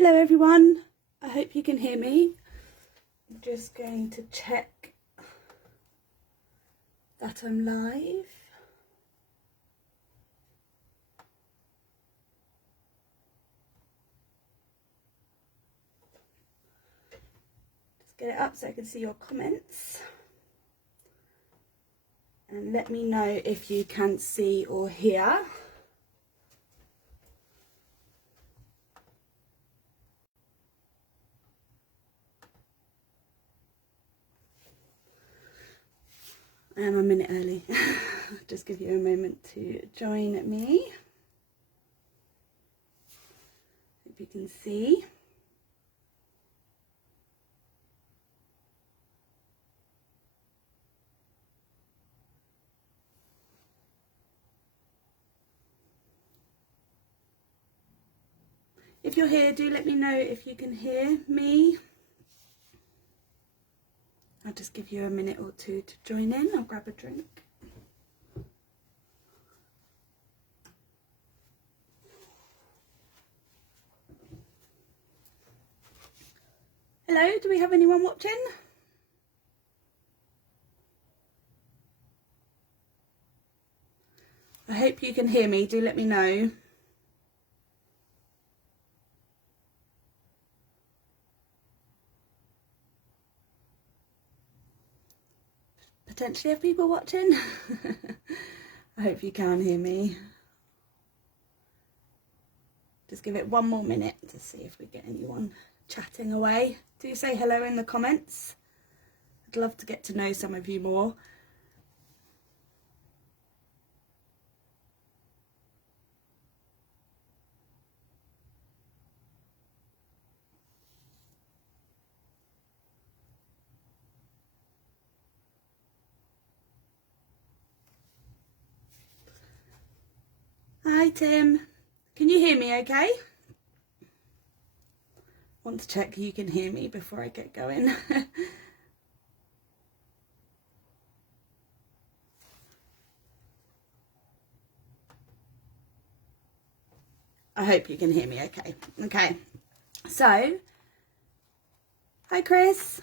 Hello everyone, I hope you can hear me. I'm just going to check that I'm live. Just get it up so I can see your comments. And let me know if you can see or hear. I am a minute early. Just give you a moment to join me. Hope you can see. If you're here, do let me know if you can hear me. I'll just give you a minute or two to join in. I'll grab a drink. Hello, do we have anyone watching? I hope you can hear me. Do let me know. Potentially have people watching. I hope you can hear me. Just give it one more minute to see if we get anyone chatting away. Do say hello in the comments. I'd love to get to know some of you more. Hi Tim, can you hear me okay? Want to check you can hear me before I get going. I hope you can hear me okay. Okay, so, hi Chris.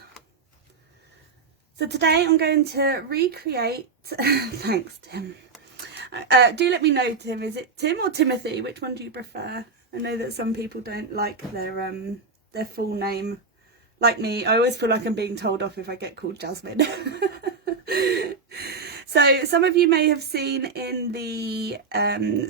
So today I'm going to recreate, thanks Tim. Do let me know, Tim, is it Tim or Timothy? Which one do you prefer? I know that some people don't like their full name. Like me, I always feel like I'm being told off if I get called Jasmine. So some of you may have seen in the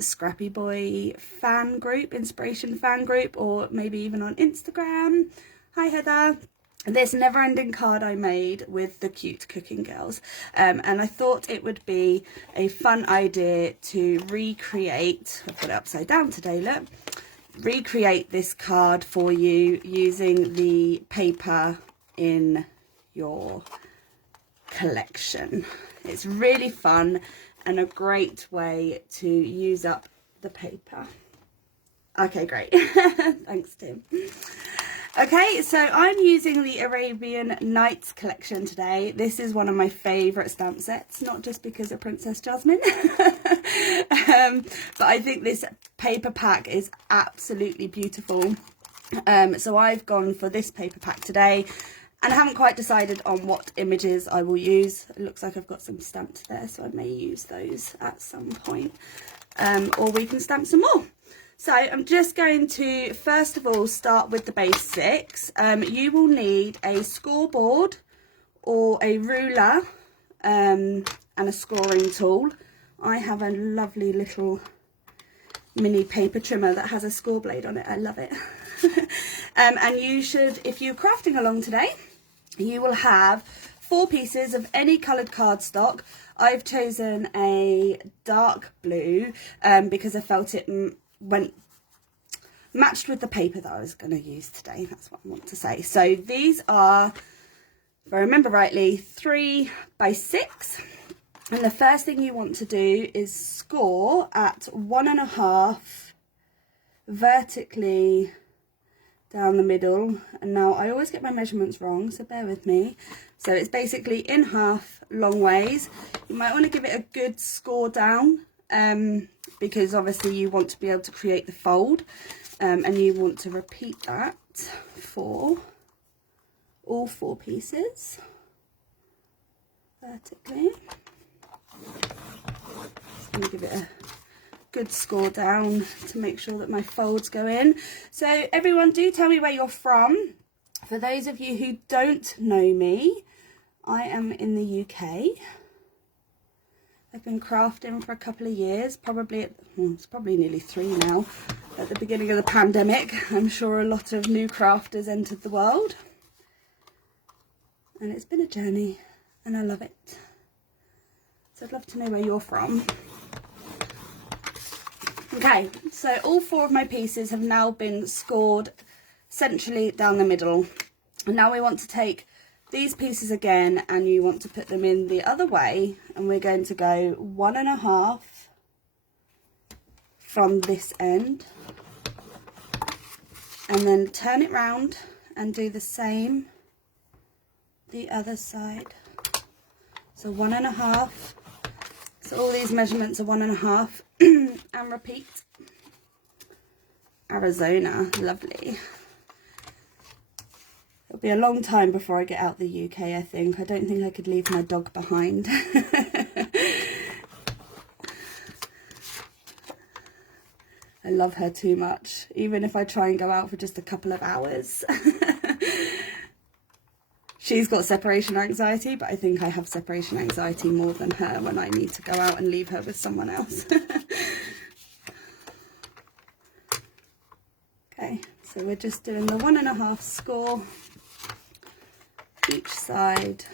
Scrappy Boy fan group, inspiration fan group, or maybe even on Instagram. Hi Heather. This never-ending card I made with the cute cooking girls, and I thought it would be a fun idea to recreate, I've got it upside down today, look, recreate this card for you using the paper in your collection. It's really fun and a great way to use up the paper. Okay, great. Thanks, Tim. Okay, so I'm using the Arabian Nights collection today. This is one of my favourite stamp sets, not just because of Princess Jasmine, but I think this paper pack is absolutely beautiful. So I've gone for this paper pack today, and I haven't quite decided on what images I will use. It looks like I've got some stamped there, so I may use those at some point, or we can stamp some more. So I'm just going to, first of all, start with the basics. You will need a scoreboard or a ruler and a scoring tool. I have a lovely little mini paper trimmer that has a score blade on it. I love it. And you should, if you're crafting along today, you will have 4 pieces of any coloured cardstock. I've chosen a dark blue because I felt it matched with the paper that I was going to use today. That's what I want to say. So these are, if I remember rightly, 3 by 6, and the first thing you want to do is score at 1.5 vertically down the middle. And now I always get my measurements wrong, so bear with me. So it's basically in half long ways. You might want to give it a good score down because obviously you want to be able to create the fold, and you want to repeat that for all 4 pieces vertically. Just going to give it a good score down to make sure that my folds go in. So everyone, do tell me where you're from. For those of you who don't know me, I am in the UK. I've been crafting for a couple of years, probably it's probably nearly 3 now. At the beginning of the pandemic, I'm sure a lot of new crafters entered the world, and it's been a journey and I love it. So I'd love to know where you're from. Okay, so all 4 of my pieces have now been scored centrally down the middle, and now we want to take these pieces again, and you want to put them in the other way, and we're going to go 1.5 from this end, and then turn it round and do the same the other side. So 1.5. So all these measurements are 1.5 and repeat. Arizona, lovely. It'll be a long time before I get out the UK, I think. I don't think I could leave my dog behind. I love her too much, even if I try and go out for just a couple of hours. She's got separation anxiety, but I think I have separation anxiety more than her when I need to go out and leave her with someone else. Okay, so we're just doing the 1.5 score each side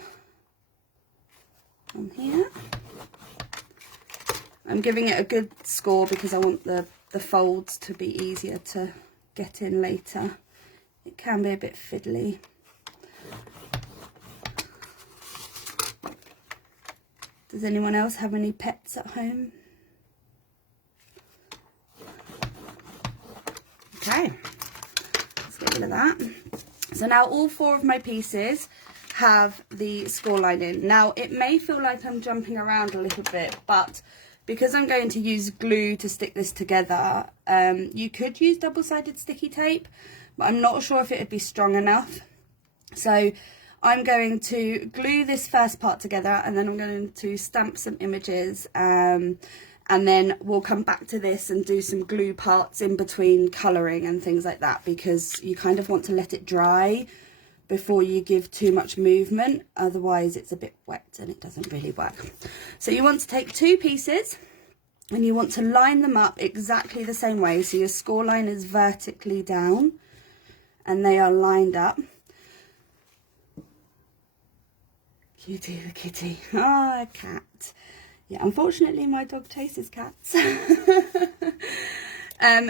from here. I'm giving it a good score because I want the folds to be easier to get in later. It can be a bit fiddly. Does anyone else have any pets at home? Okay, let's get rid of that. So now all 4 of my pieces have the score line in. Now it may feel like I'm jumping around a little bit, but because I'm going to use glue to stick this together, you could use double-sided sticky tape, but I'm not sure if it would be strong enough. So I'm going to glue this first part together, and then I'm going to stamp some images, and then we'll come back to this and do some glue parts in between colouring and things like that, because you kind of want to let it dry before you give too much movement, otherwise it's a bit wet and it doesn't really work. So you want to take 2 pieces and you want to line them up exactly the same way, so your score line is vertically down and they are lined up. Cutie the kitty. Ah, cat. Yeah, unfortunately my dog chases cats.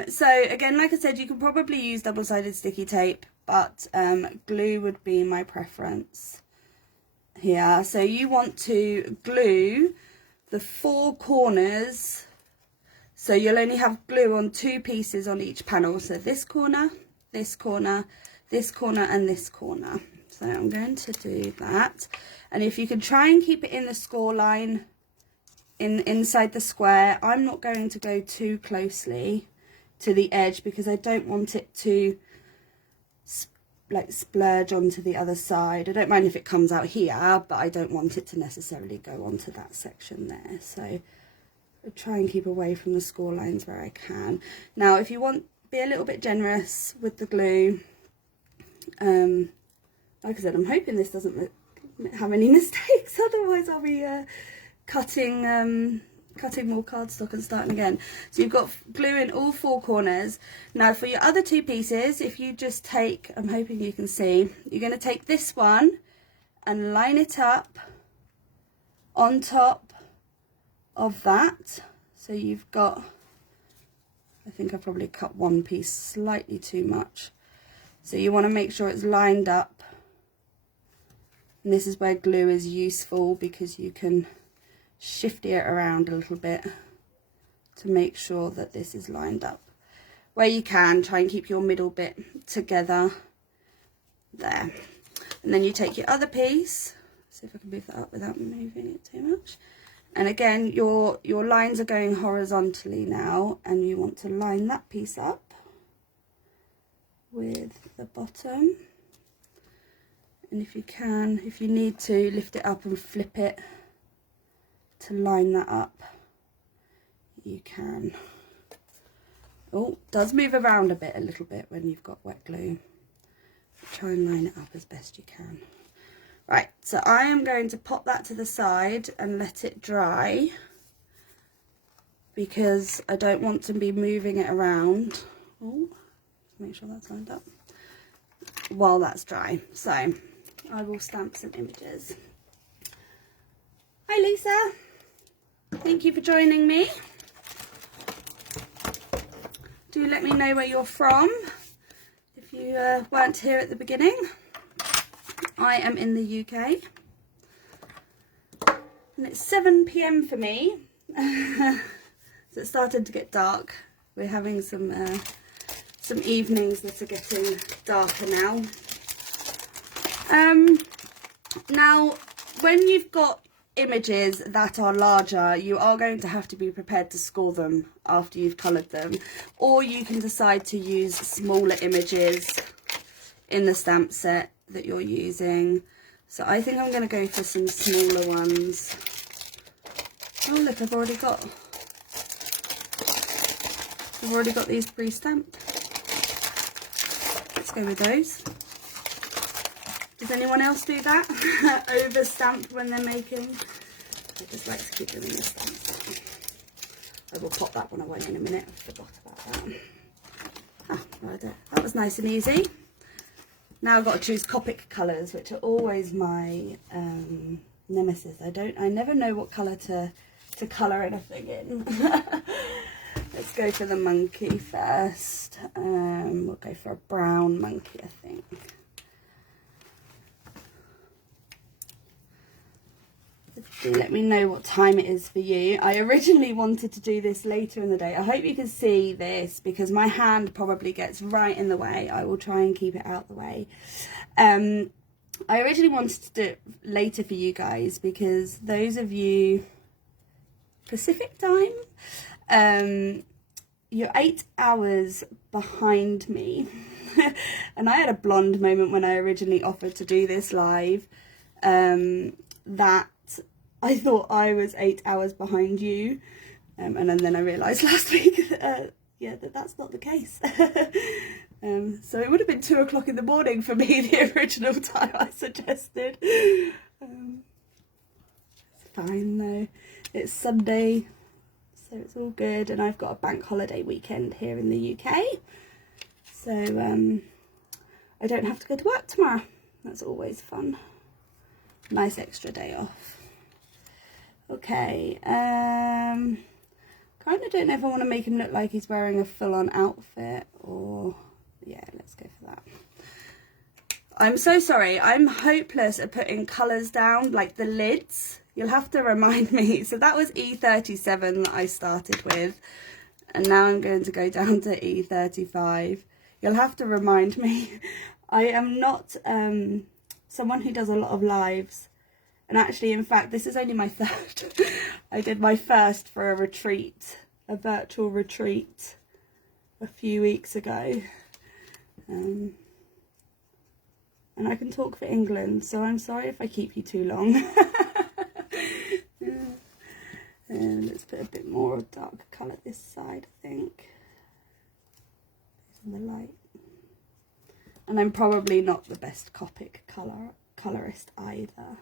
So again, like I said, you can probably use double-sided sticky tape, but glue would be my preference here. So you want to glue the 4 corners, so you'll only have glue on 2 pieces on each panel. So this corner, this corner, this corner and this corner. So I'm going to do that, and if you can try and keep it in the score line inside the square. I'm not going to go too closely to the edge because I don't want it to like splurge onto the other side. I don't mind if it comes out here, but I don't want it to necessarily go onto that section there. So I try and keep away from the score lines where I can. Now if you want, be a little bit generous with the glue. Like I said, I'm hoping this doesn't have any mistakes, otherwise I'll be cutting more cardstock and starting again. So you've got glue in all 4 corners. Now for your other 2 pieces, if you just take, I'm hoping you can see, you're going to take this one and line it up on top of that. So you've got, I think I probably cut one piece slightly too much. So you want to make sure it's lined up. And this is where glue is useful, because you can shift it around a little bit to make sure that this is lined up. Where you can, try and keep your middle bit together there. And then you take your other piece, see if I can move that up without moving it too much, And again, your lines are going horizontally now, and you want to line that piece up with the bottom. And if you can, if you need to, lift it up and flip it to line that up, you can. Oh, it does move around a little bit when you've got wet glue. Try and line it up as best you can. Right, so I am going to pop that to the side and let it dry, because I don't want to be moving it around. Oh, make sure that's lined up while that's dry. So I will stamp some images. Hi Lisa, thank you for joining me. Do let me know where you're from if you weren't here at the beginning. I am in the UK and it's 7 PM for me. So it's started to get dark. We're having some evenings that are getting darker now. Now when you've got images that are larger, you are going to have to be prepared to score them after you've coloured them, or you can decide to use smaller images in the stamp set that you're using. So I think I'm going to go for some smaller ones. Oh look, I've already got these pre-stamped. Let's go with those. Does anyone else do that? Over stamp when they're making? I just like to keep them in the stamp set. I will pop that one away in a minute. I forgot about that. Ah, right, that was nice and easy. Now I've got to choose Copic colours, which are always my nemesis. I never know what colour to colour anything in. Let's go for the monkey first. We'll go for a brown monkey, I think. Do let me know what time it is for you. I originally wanted to do this later in the day. I hope you can see this because my hand probably gets right in the way. I will try and keep it out the way. I originally wanted to do it later for you guys because those of you Pacific time, you're 8 hours behind me. And I had a blonde moment when I originally offered to do this live, that I thought I was 8 hours behind you, and then I realised last week yeah, that's not the case. So it would have been 2 o'clock in the morning for me, the original time I suggested. It's fine though, it's Sunday, so it's all good, and I've got a bank holiday weekend here in the UK, so I don't have to go to work tomorrow. That's always fun. Nice extra day off. Okay, kind of don't know if I want to make him look like he's wearing a full-on outfit, or yeah, let's go for that. I'm so sorry, I'm hopeless at putting colours down, like the lids. You'll have to remind me. So that was E37 that I started with, and now I'm going to go down to E35. You'll have to remind me. I am not someone who does a lot of lives. And actually, in fact, this is only my third. I did my first for a retreat, a virtual retreat, a few weeks ago. And I can talk for England, so I'm sorry if I keep you too long. And let's put a bit more of dark colour this side, I think. In the light. And I'm probably not the best Copic colourist either.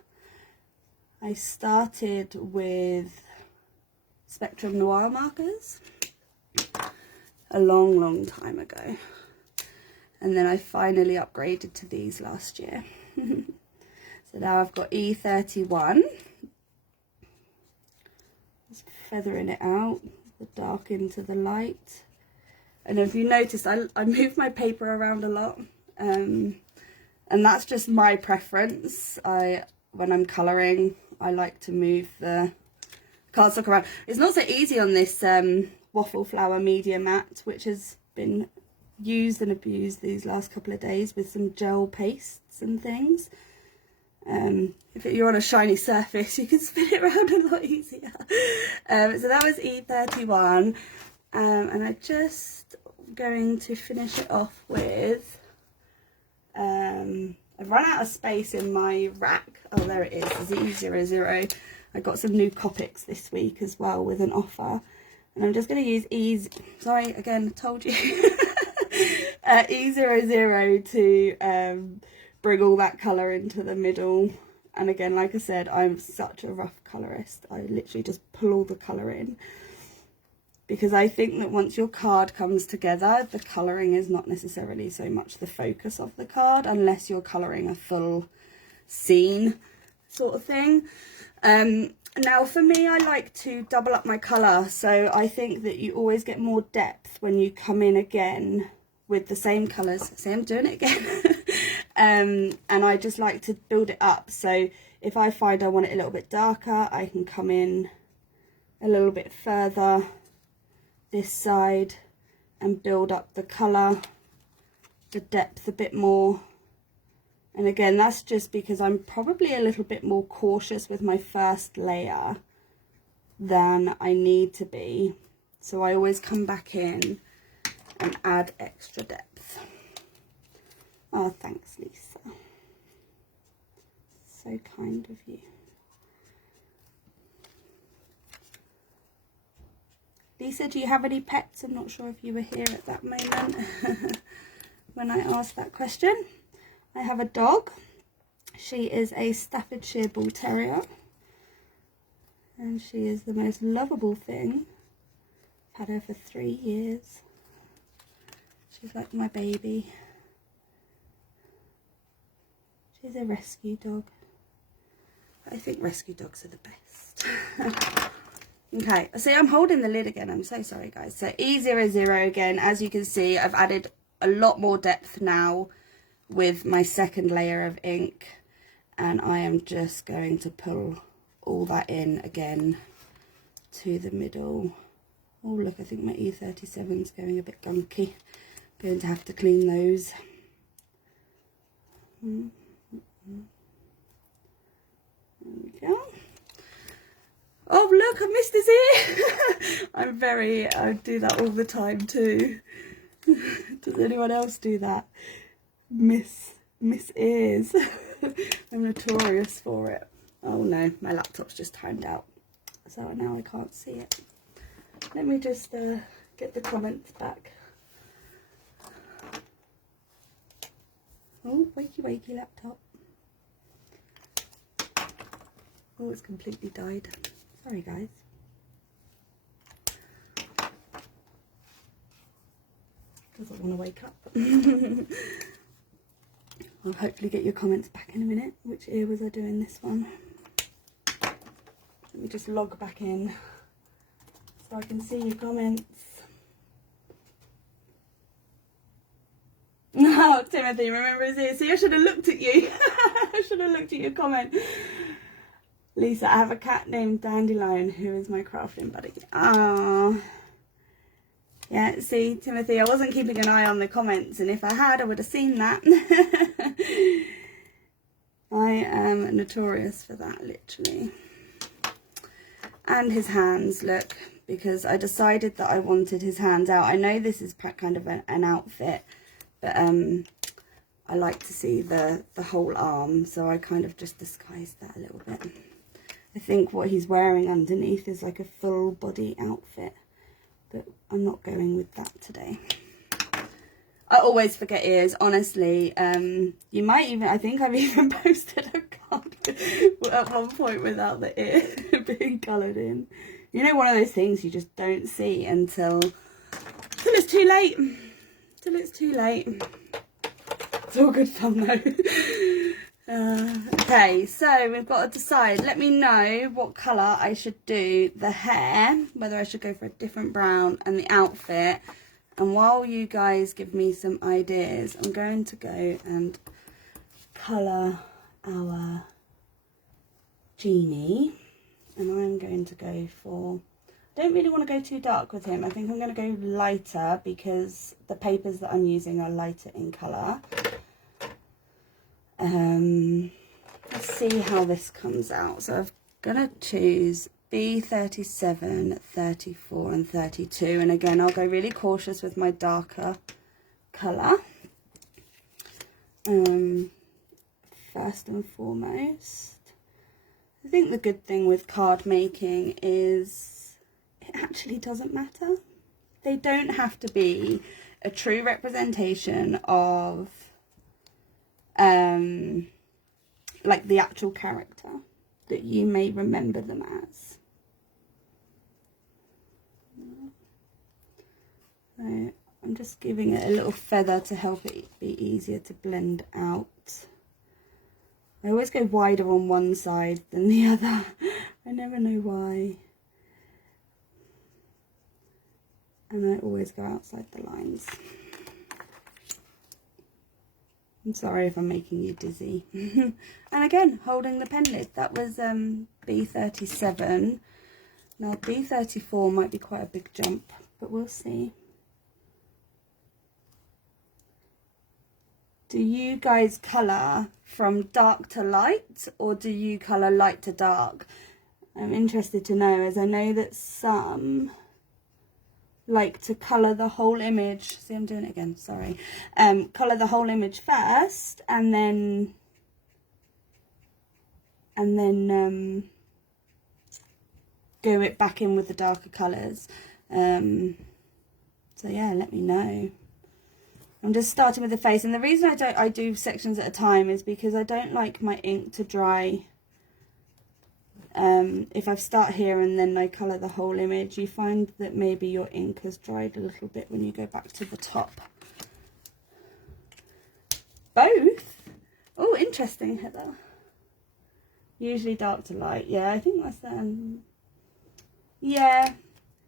I started with Spectrum Noir markers a long time ago, and then I finally upgraded to these last year. So now I've got E31, just feathering it out, the dark into the light. And if you notice, I move my paper around a lot, and that's just my preference. When I'm colouring, I like to move the cardstock around. It's not so easy on this waffle flower media mat, which has been used and abused these last couple of days with some gel pastes and things. If you're on a shiny surface, you can spin it around a lot easier. So that was E31, and I'm just going to finish it off with, I've run out of space in my rack. Oh, there it is, Z00. I got some new Copics this week as well with an offer, and I'm just going to use sorry, again, told you, E00 to bring all that colour into the middle. And again, like I said, I'm such a rough colourist. I literally just pull all the colour in, because I think that once your card comes together, the colouring is not necessarily so much the focus of the card, unless you're colouring a full scene sort of thing. Now for me, I like to double up my colour, so I think that you always get more depth when you come in again with the same colours. See, I'm doing it again. And I just like to build it up, so if I find I want it a little bit darker, I can come in a little bit further this side and build up the colour, the depth a bit more. And again, that's just because I'm probably a little bit more cautious with my first layer than I need to be, so I always come back in and add extra depth. Oh, thanks, Lisa. So kind of you. Lisa, do you have any pets? I'm not sure if you were here at that moment when I asked that question. I have a dog. She is a Staffordshire Bull Terrier, and she is the most lovable thing. I've had her for 3 years. She's like my baby. She's a rescue dog. I think rescue dogs are the best. Okay, see, I'm holding the lid again. I'm so sorry, guys. So E00 again, as you can see, I've added a lot more depth now with my second layer of ink, and I am just going to pull all that in again to the middle. Oh, look, I think my E37 is going a bit gunky. Going to have to clean those. There we go. Oh, look, I missed his ear. I do that all the time too. Does anyone else do that? Miss ears. I'm notorious for it. Oh no, my laptop's just timed out, so now I can't see it. Let me just get the comments back. Oh, wakey wakey laptop. Oh, it's completely died. Sorry, guys. Doesn't want to wake up. I'll hopefully get your comments back in a minute. Which ear was I doing this one? Let me just log back in so I can see your comments. Oh, Timothy, remember his ear. See, I should have looked at you. I should have looked at your comment. Lisa, I have a cat named Dandelion who is my crafting buddy. Ah, yeah, see, Timothy, I wasn't keeping an eye on the comments, and if I had, I would have seen that. I am notorious for that, literally. And his hands, look, because I decided that I wanted his hands out. I know this is kind of an outfit, but I like to see the whole arm, so I kind of just disguised that a little bit. I think what he's wearing underneath is like a full body outfit, but I'm not going with that today. I always forget ears, honestly. You might even, I think I've even posted a card at one point without the ear being coloured in. You know, one of those things you just don't see until it's too late. Till it's too late. It's all good fun though. Okay, so we've got to decide. Let me know what colour I should do the hair, whether I should go for a different brown, and the outfit. And while you guys give me some ideas, I'm going to go and colour our genie. And I'm going to go for, I don't really want to go too dark with him. I think I'm going to go lighter because the papers that I'm using are lighter in colour. Let's see how this comes out. So I'm gonna choose B37, 34 and 32, and again I'll go really cautious with my darker colour. First and foremost, I think the good thing with card making is it actually doesn't matter. They don't have to be a true representation of like the actual character that you may remember them as. So I'm just giving it a little feather to help it be easier to blend out. I always go wider on one side than the other. I never know why. And I always go outside the lines. I'm sorry if I'm making you dizzy. And again, holding the pen lid. That was B37. Now B34 might be quite a big jump, but we'll see. Do you guys colour from dark to light, or do you colour light to dark? I'm interested to know, as I know that some like to colour the whole image. See, I'm doing it again, sorry. Colour the whole image first, and then go it back in with the darker colours. So yeah, let me know. I'm just starting with the face, and the reason I do sections at a time is because I don't like my ink to dry. If I start here and then I colour the whole image, you find that maybe your ink has dried a little bit when you go back to the top. Both? Oh, interesting, Heather. Usually dark to light. Yeah, I think that's yeah.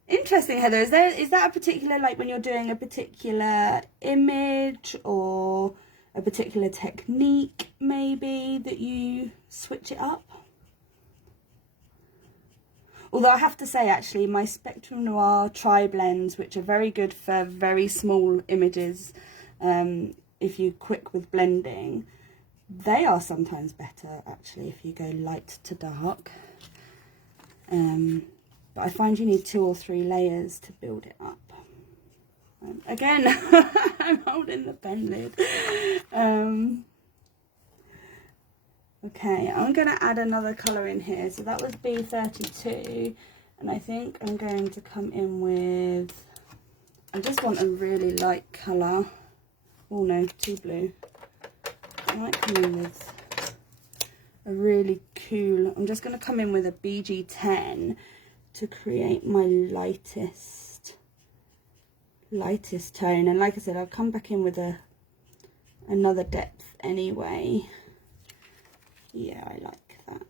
Interesting, Heather. Is that a particular, like when you're doing a particular image or a particular technique maybe that you switch it up? Although I have to say, actually, my Spectrum Noir tri-blends, which are very good for very small images, if you're quick with blending, they are sometimes better, actually, if you go light to dark. But I find you need 2 or 3 layers to build it up. Again, I'm holding the pen lid. Okay, I'm going to add another colour in here. So that was B32. And I think I'm going to come in with... I just want a really light colour. Oh no, too blue. I might come in with a really cool... I'm just going to come in with a BG10 to create my lightest tone. And like I said, I'll come back in with another depth anyway. Yeah, I like that.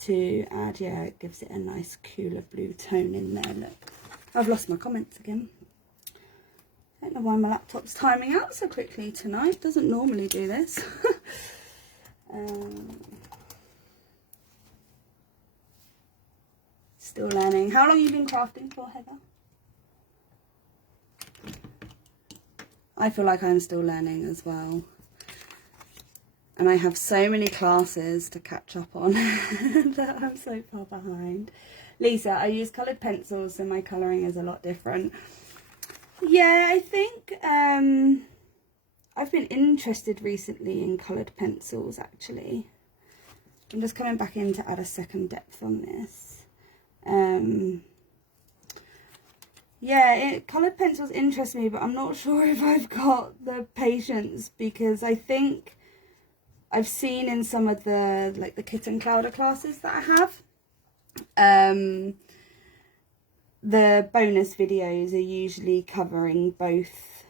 To add, yeah, it gives it a nice cooler blue tone in there. Look, I've lost my comments again. I don't know why my laptop's timing out so quickly tonight. It doesn't normally do this. Still learning. How long have you been crafting for, Heather? I feel like I'm still learning as well. And I have so many classes to catch up on that I'm so far behind. Lisa, I use coloured pencils, so my colouring is a lot different. Yeah, I think I've been interested recently in coloured pencils, actually. I'm just coming back in to add a second depth on this. Yeah, coloured pencils interest me, but I'm not sure if I've got the patience, because I think I've seen in some of the, like the Kitten Clouder classes that I have, the bonus videos are usually covering both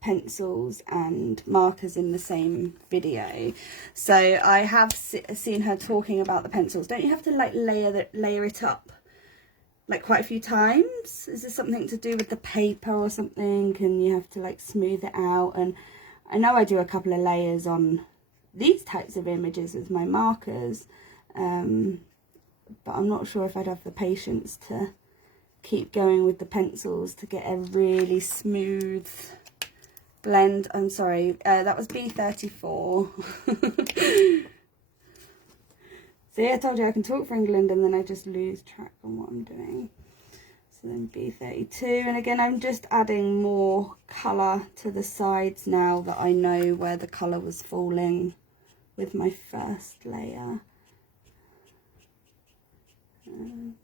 pencils and markers in the same video. So I have seen her talking about the pencils. Don't you have to like layer it up like quite a few times? Is this something to do with the paper or something? And you have to like smooth it out? And I know I do a couple of layers on these types of images with my markers, but I'm not sure if I'd have the patience to keep going with the pencils to get a really smooth blend, I'm sorry, that was B34. See, I told you I can talk for England and then I just lose track on what I'm doing. So then B32, and again I'm just adding more colour to the sides now that I know where the colour was falling with my first layer. And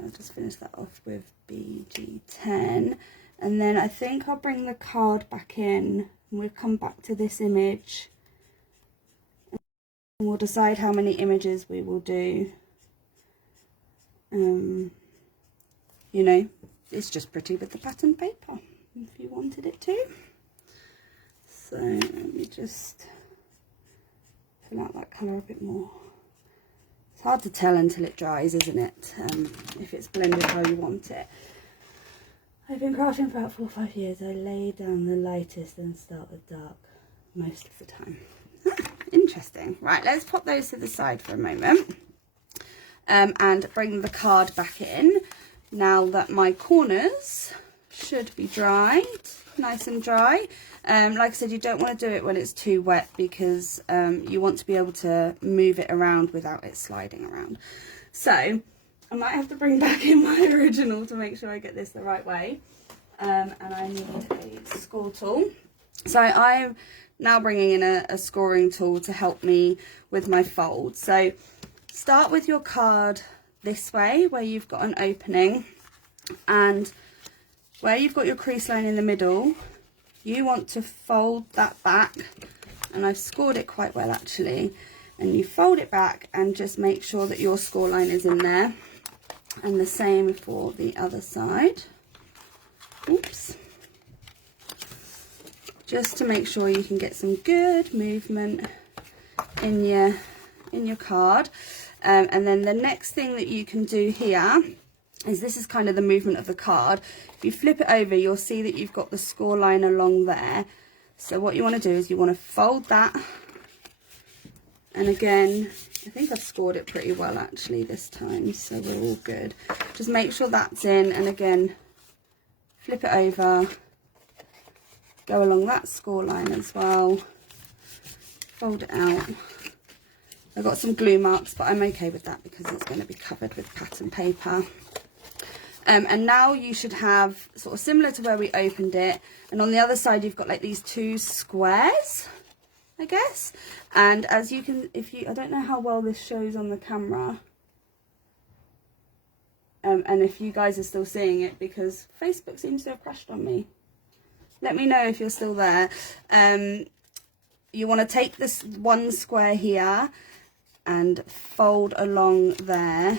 I'll just finish that off with BG10, and then I think I'll bring the card back in and we'll come back to this image and we'll decide how many images we will do. You know, it's just pretty with the pattern paper if you wanted it to. So let me just fill out that colour a bit more. It's hard to tell until it dries, isn't it? If it's blended how you want it. I've been crafting for about 4 or 5 years. I lay down the lightest and start with dark most of the time. Interesting. Right, let's pop those to the side for a moment. And bring the card back in now that my corners should be dried, nice and dry. Like I said, you don't want to do it when it's too wet because you want to be able to move it around without it sliding around. So I might have to bring back in my original to make sure I get this the right way. And I need a score tool. So I'm now bringing in a scoring tool to help me with my fold. So start with your card this way where you've got an opening, and where you've got your crease line in the middle, you want to fold that back, and I've scored it quite well actually, and you fold it back and just make sure that your score line is in there, and the same for the other side. Oops. Just to make sure you can get some good movement in your card. And then the next thing that you can do here is, this is kind of the movement of the card. If you flip it over, you'll see that you've got the score line along there. So what you want to do is you want to fold that. And again, I think I've scored it pretty well actually this time, so we're all good. Just make sure that's in, and again, flip it over, go along that score line as well, fold it out. I've got some glue marks, but I'm okay with that because it's going to be covered with pattern paper. And now you should have, sort of similar to where we opened it, and on the other side you've got like these 2 squares, I guess. And as you can, I don't know how well this shows on the camera, and if you guys are still seeing it, because Facebook seems to have crashed on me. Let me know if you're still there. You want to take this 1 square here and fold along there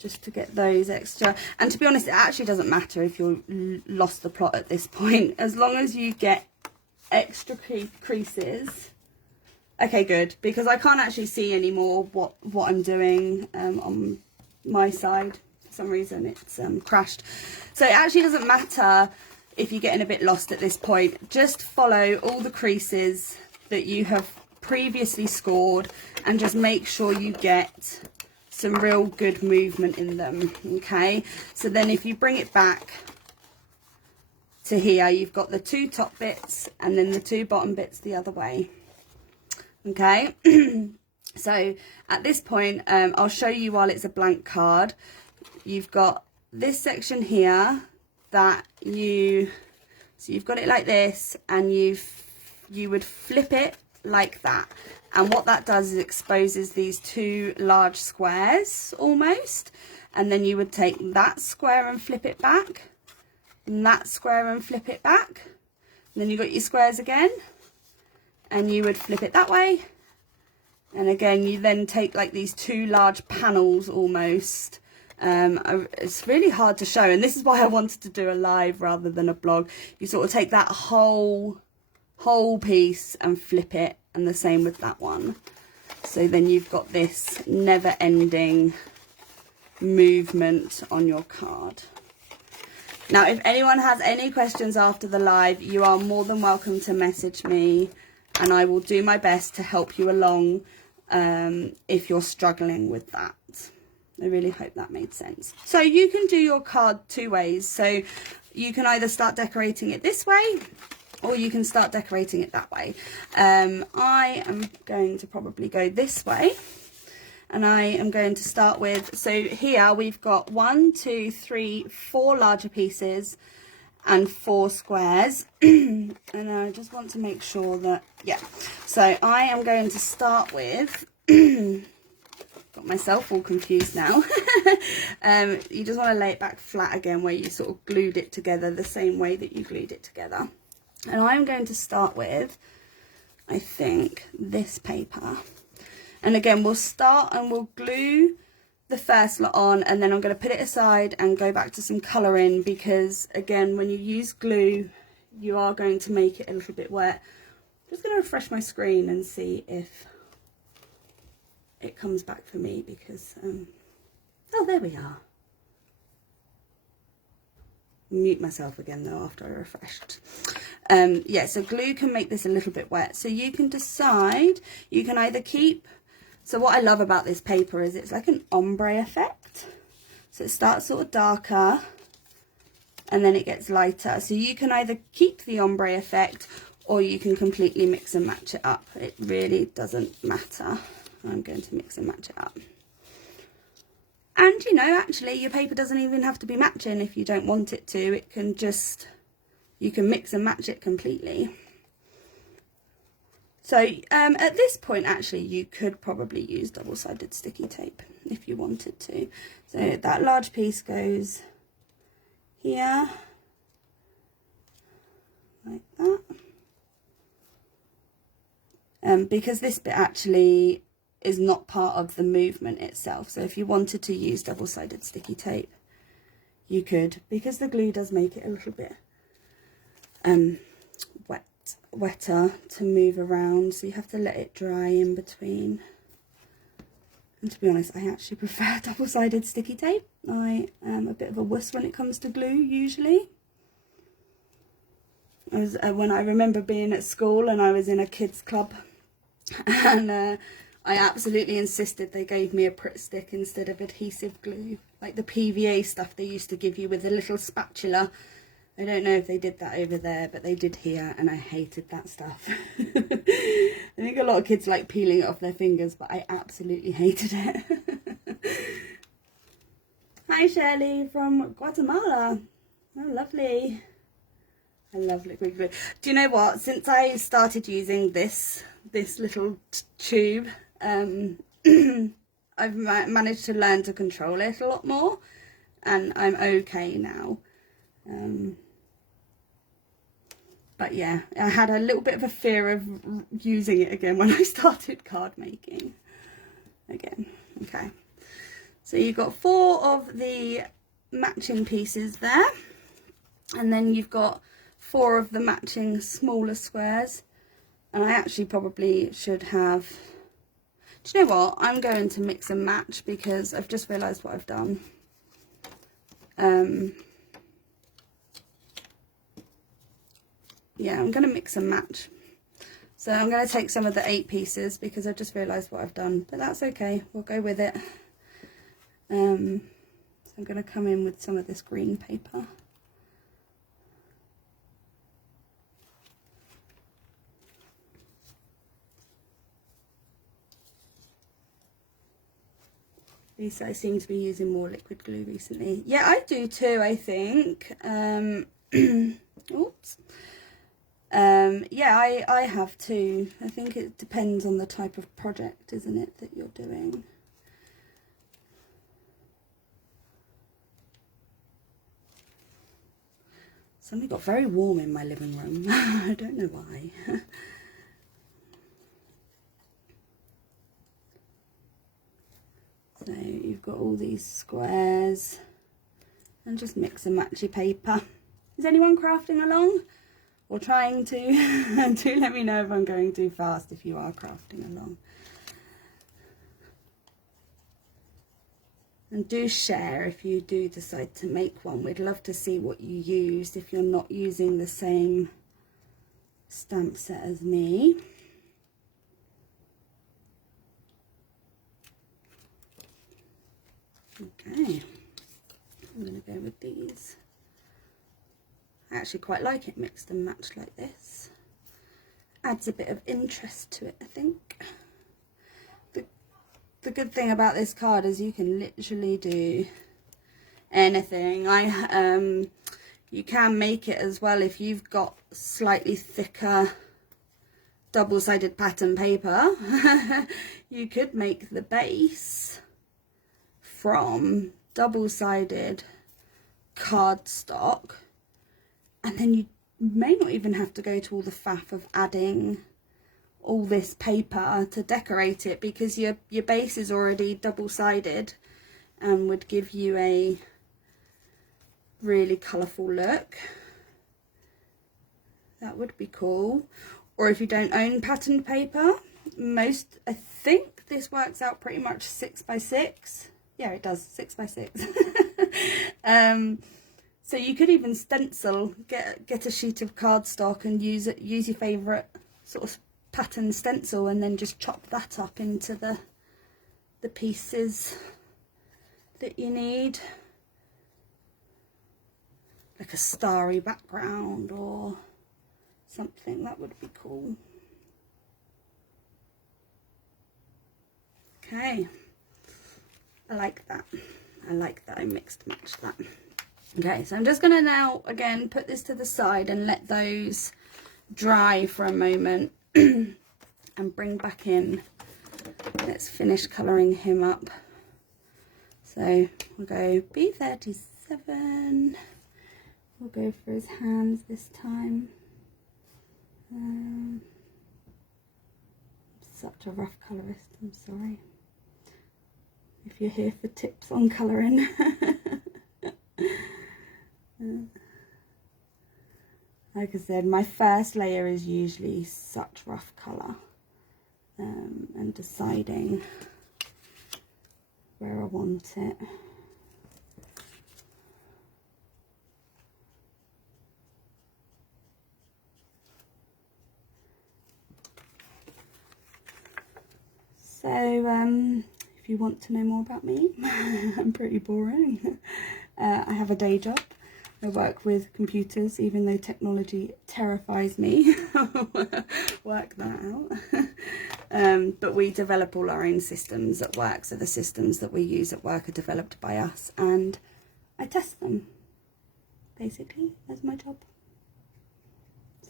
just to get those extra. And to be honest, it actually doesn't matter if you're lost the plot at this point, as long as you get extra creases. Okay, good, because I can't actually see anymore what I'm doing on my side. For some reason it's crashed. So it actually doesn't matter if you're getting a bit lost at this point. Just follow all the creases that you have previously scored and just make sure you get some real good movement in them. Okay, so then if you bring it back to here, you've got the 2 top bits and then the 2 bottom bits the other way. Okay. So at this point, I'll show you while it's a blank card. You've got this section here that so you've got it like this, and you would flip it like that, and what that does is exposes these 2 large squares almost, and then you would take that square and flip it back, and that square and flip it back, and then you got your squares again, and you would flip it that way, and again you then take like these 2 large panels almost. It's really hard to show, and this is why I wanted to do a live rather than a blog. You sort of take that whole piece and flip it, and the same with that one. So then you've got this never-ending movement on your card. Now, if anyone has any questions after the live, you are more than welcome to message me, and I will do my best to help you along if you're struggling with that. I really hope that made sense. So you can do your card two ways. So you can either start decorating it this way, or you can start decorating it that way. I am going to probably go this way, and I am going to start with, so here we've got 1, 2, 3, 4 larger pieces and 4 squares. And I just want to make sure that, yeah. So I am going to start with, got myself all confused now. You just want to lay it back flat again, where you sort of glued it together the same way that you glued it together. And I'm going to start with, I think, this paper. And again, we'll start and we'll glue the first lot on, and then I'm going to put it aside and go back to some colouring, because again, when you use glue, you are going to make it a little bit wet. I'm just going to refresh my screen and see if it comes back for me, because oh, there we are. Mute myself again though after I refreshed. Yeah, so glue can make this a little bit wet, so you can decide, you can either keep, so what I love about this paper is it's like an ombre effect, so it starts sort of darker and then it gets lighter, so you can either keep the ombre effect or you can completely mix and match it up. It really doesn't matter. I'm going to mix and match it up. And you know, actually your paper doesn't even have to be matching if you don't want it to. It can just, you can mix and match it completely. So at this point, actually, you could probably use double-sided sticky tape if you wanted to. So that large piece goes here, like that. Because this bit actually is not part of the movement itself. So if you wanted to use double-sided sticky tape, you could, because the glue does make it a little bit wetter to move around, so you have to let it dry in between. And to be honest, I actually prefer double-sided sticky tape. I am a bit of a wuss when it comes to glue usually. When I remember being at school and I was in a kids club, and I absolutely insisted they gave me a Pritt stick instead of adhesive glue, like the PVA stuff they used to give you with a little spatula. I don't know if they did that over there, but they did here, and I hated that stuff. I think a lot of kids like peeling it off their fingers, but I absolutely hated it. Hi Shirley from Guatemala. Oh, lovely. I love liquid glue. Do you know what? Since I started using this little tube, I've managed to learn to control it a lot more, and I'm okay now. But yeah, I had a little bit of a fear of using it again when I started card making again. Okay, so you've got 4 of the matching pieces there, and then you've got 4 of the matching smaller squares. And I actually probably should have, do you know what, I'm going to mix and match, because I've just realised what I've done. Yeah, I'm going to mix and match. So I'm going to take some of the 8 pieces, because I've just realised what I've done, but that's okay, we'll go with it. So I'm going to come in with some of this green paper. Lisa, I seem to be using more liquid glue recently. Yeah, I do too, I think. Oops. Yeah, I have too. I think it depends on the type of project, isn't it, that you're doing. Suddenly got very warm in my living room. I don't know why. So you've got all these squares, and just mix and match your paper. Is anyone crafting along or trying to? Do let me know if I'm going too fast if you are crafting along. And do share if you do decide to make one. We'd love to see what you used if you're not using the same stamp set as me. Okay, I'm going to go with these. I actually quite like it mixed and matched like this. Adds a bit of interest to it, I think. The good thing about this card is you can literally do anything. You can make it as well if you've got slightly thicker double-sided pattern paper. You could make the base from double-sided cardstock, and then you may not even have to go to all the faff of adding all this paper to decorate it, because your base is already double-sided and would give you a really colourful look. That would be cool. Or if you don't own patterned paper, I think this works out pretty much 6 by 6. Yeah, it does, 6 by 6. So you could even stencil, get a sheet of cardstock and use your favourite sort of pattern stencil, and then just chop that up into the pieces that you need, like a starry background or something. That would be cool. Okay, I like that. I like that I mixed matched that. Okay, so I'm just going to now again put this to the side and let those dry for a moment and bring back in. Let's finish colouring him up. So we'll go B37. We'll go for his hands this time. Such a rough colourist, I'm sorry. If you're here for tips on colouring. Like I said, my first layer is usually such rough colour, and deciding where I want it. So if you want to know more about me, I'm pretty boring. I have a day job. I work with computers, even though technology terrifies me. Work that out. But we develop all our own systems at work. So the systems that we use at work are developed by us, and I test them. Basically, that's my job.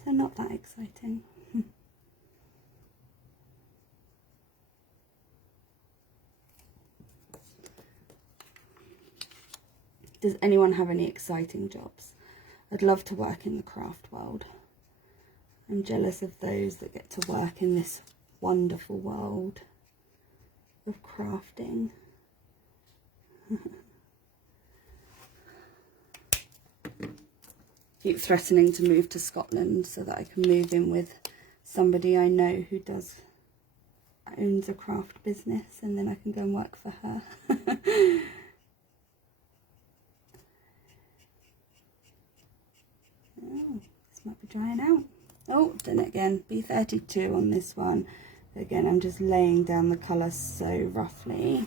So not that exciting. Does anyone have any exciting jobs? I'd love to work in the craft world. I'm jealous of those that get to work in this wonderful world of crafting. Keep threatening to move to Scotland so that I can move in with somebody I know who owns a craft business, and then I can go and work for her. Oh, this might be drying out. Oh, done it again. B32 on this one. Again, I'm just laying down the colour so roughly.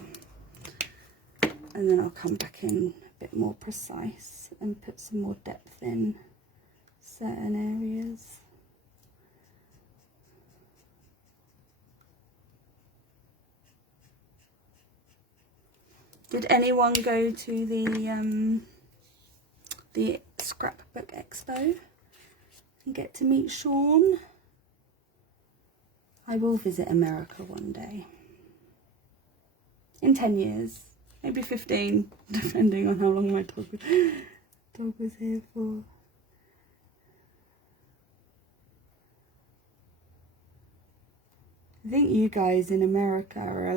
And then I'll come back in a bit more precise and put some more depth in certain areas. Did anyone go to the Scrapbook Expo and get to meet Sean? I will visit America one day. In 10 years, maybe 15, depending on how long my dog was here for. I think you guys in America are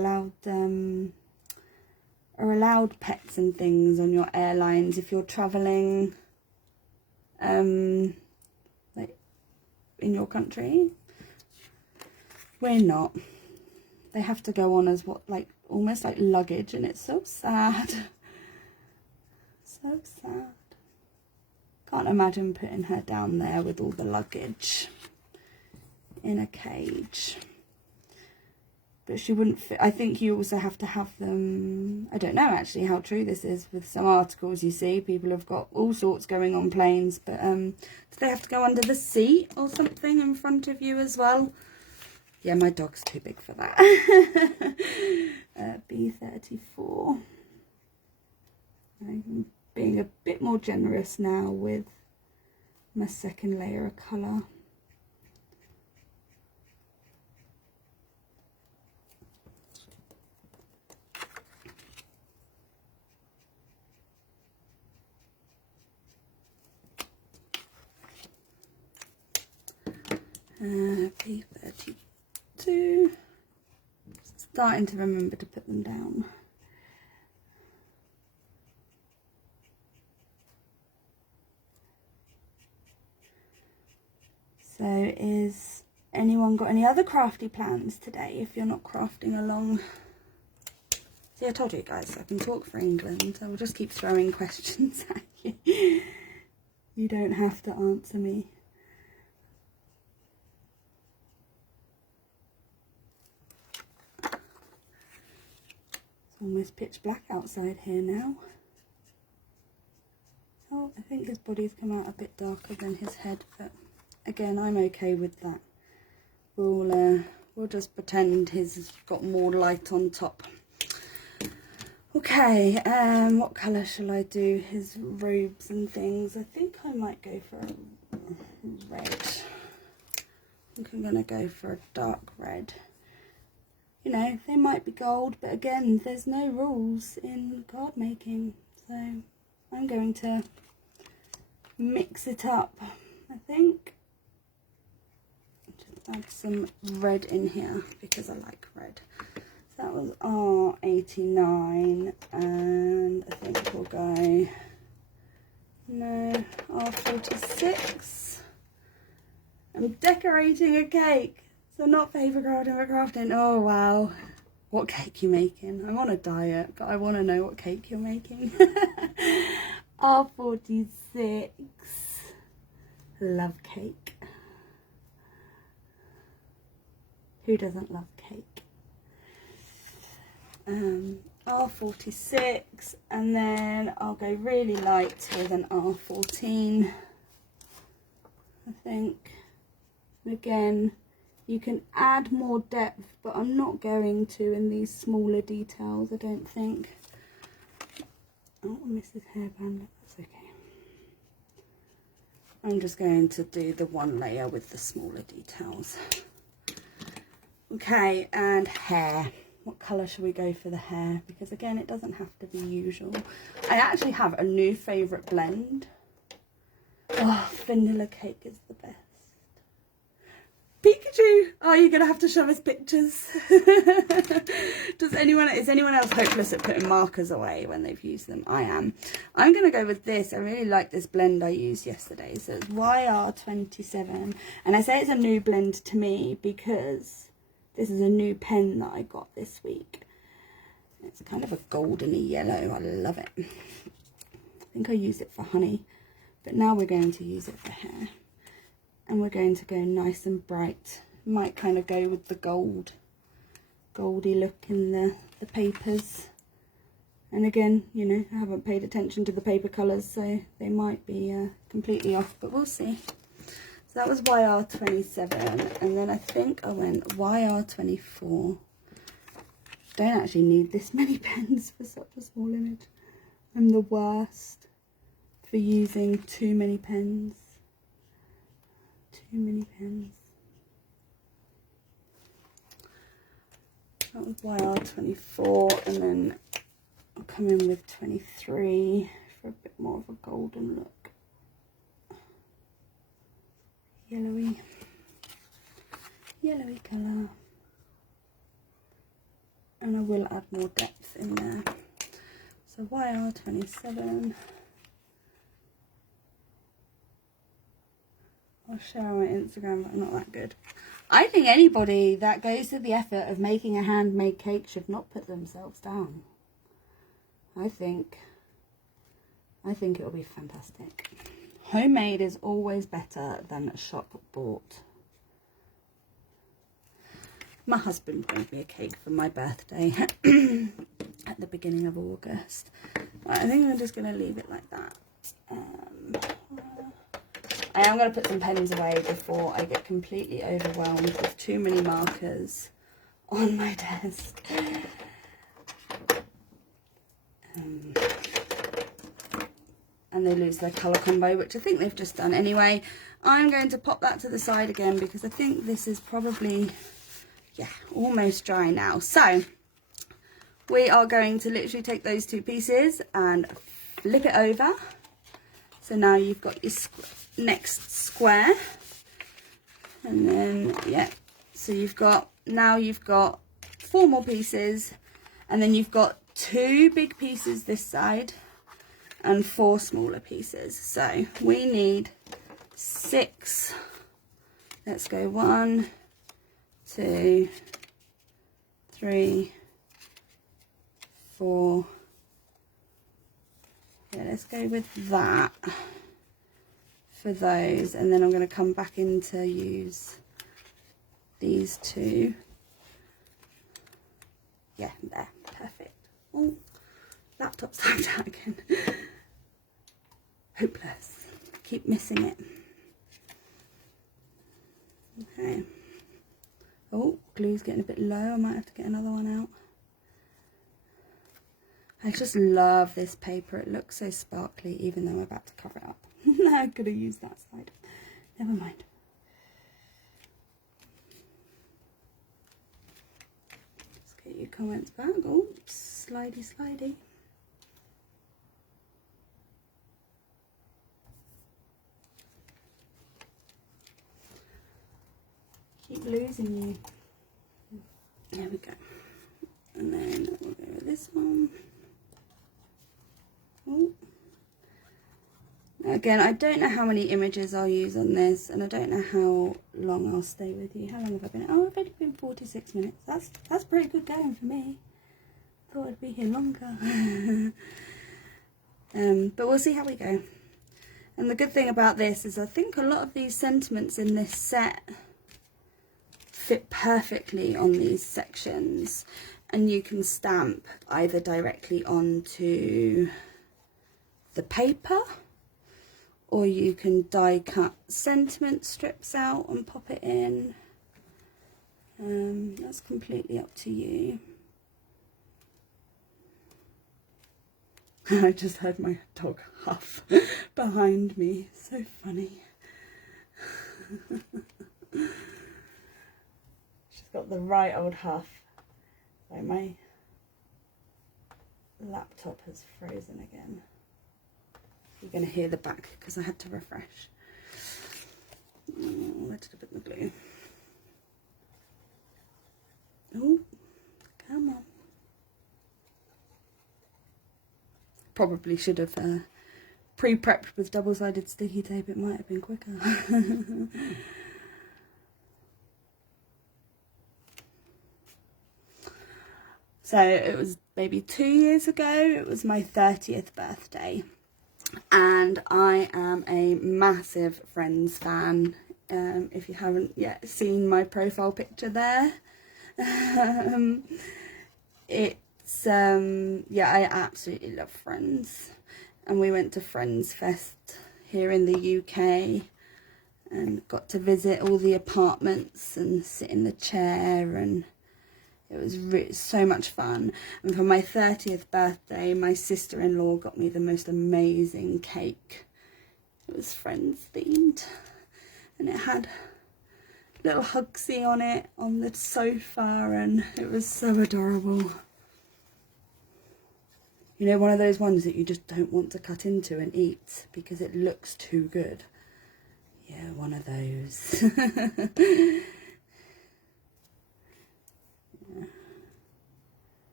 allowed pets and things on your airlines if you're traveling like in your country. We're not. They have to go on as almost like luggage, and it's so sad. So sad. Can't imagine putting her down there with all the luggage in a cage. but she wouldn't fit. I think you also have to have them, I don't know actually how true this is with some articles you see. People have got all sorts going on planes, but do they have to go under the seat or something in front of you as well? Yeah, my dog's too big for that. B34. I'm being a bit more generous now with my second layer of colour. P32. Starting to remember to put them down. So is anyone got any other crafty plans today if you're not crafting along? See, I told you guys I can talk for England, so we'll just keep throwing questions at you. You don't have to answer me. Almost pitch black outside here now. Oh, I think his body's come out a bit darker than his head, but again, I'm okay with that. We'll just pretend he's got more light on top. Okay, what colour shall I do his robes and things? I think I might go for a red. I think I'm gonna go for a dark red. You know, they might be gold, but again, there's no rules in card making. So I'm going to mix it up, I think. Just add some red in here because I like red. So that was R89, and I think we'll go, no, R46. I'm decorating a cake. So not favourite crafting, but crafting. Oh wow, what cake you making? I'm on a diet, but I want to know what cake you're making. R46. Love cake. Who doesn't love cake? R46, and then I'll go really light with an R14. I think. Again, you can add more depth, but I'm not going to in these smaller details, I don't think. Oh, I missed his hairband, that's okay. I'm just going to do the one layer with the smaller details. Okay, and hair. What colour should we go for the hair? Because again, it doesn't have to be usual. I actually have a new favourite blend. Oh, vanilla cake is the best. Pikachu! Oh, you're gonna have to show us pictures. Is anyone else hopeless at putting markers away when they've used them? I am. I'm gonna go with this. I really like this blend I used yesterday. So it's YR27, and I say it's a new blend to me because this is a new pen that I got this week. It's kind of a goldeny yellow. I love it. I think I used it for honey, but now we're going to use it for hair. And we're going to go nice and bright. Might kind of go with the goldy look in the papers. And again, you know, I haven't paid attention to the paper colours, so they might be completely off, but we'll see. So that was YR27, and then I think I went YR24. Don't actually need this many pens for such a small image. I'm the worst for using too many pens. Too many pens. That was YR24, and then I'll come in with 23 for a bit more of a golden look. Yellowy colour. And I will add more depth in there. So YR27. I'll share on my Instagram, but I'm not that good. I think anybody that goes to the effort of making a handmade cake should not put themselves down. I think it'll be fantastic. Homemade is always better than shop bought. My husband brought me a cake for my birthday at the beginning of August. Right, I think I'm just going to leave it like that. I am going to put some pens away before I get completely overwhelmed with too many markers on my desk. And they lose their colour combo, which I think they've just done anyway. I'm going to pop that to the side again because I think this is probably, yeah, almost dry now. So we are going to literally take those two pieces and flip it over. So now you've got your next square. And then, yeah, so now you've got 4 more pieces, and then you've got 2 big pieces this side and 4 smaller pieces. So we need 6. Let's go 1, 2, 3, 4. Yeah, let's go with that for those, and then I'm going to come back in to use these 2. Yeah, there, perfect. Oh, laptop's timed out again. Hopeless. Keep missing it. Okay. Oh, glue's getting a bit low. I might have to get another one out. I just love this paper. It looks so sparkly, even though I'm about to cover it up. I could have used that side. Never mind. Let's get your comments back. Oh, slidey, slidey. Keep losing you. There we go. And then we'll go with this one. Oh. Again, I don't know how many images I'll use on this, and I don't know how long I'll stay with you. How long have I been? Oh, I've only been 46 minutes. That's pretty good going for me. Thought I'd be here longer. But we'll see how we go. And the good thing about this is I think a lot of these sentiments in this set fit perfectly on these sections, and you can stamp either directly onto the paper, or you can die cut sentiment strips out and pop it in. That's completely up to you. I just heard my dog huff behind me. So funny. She's got the right old huff. So my laptop has frozen again. You're going to hear the back because I had to refresh. Where did I put the glue? Oh, come on. Probably should have pre-prepped with double-sided sticky tape. It might have been quicker. So it was maybe 2 years ago. It was my 30th birthday. And I am a massive Friends fan. If you haven't yet seen my profile picture there, it's yeah, I absolutely love Friends. And we went to Friends Fest here in the UK and got to visit all the apartments and sit in the chair, and it was so much fun. And for my 30th birthday, my sister-in-law got me the most amazing cake. It was Friends themed, and it had little Hugsy on it on the sofa, and it was so adorable. You know, one of those ones that you just don't want to cut into and eat because it looks too good. Yeah, one of those.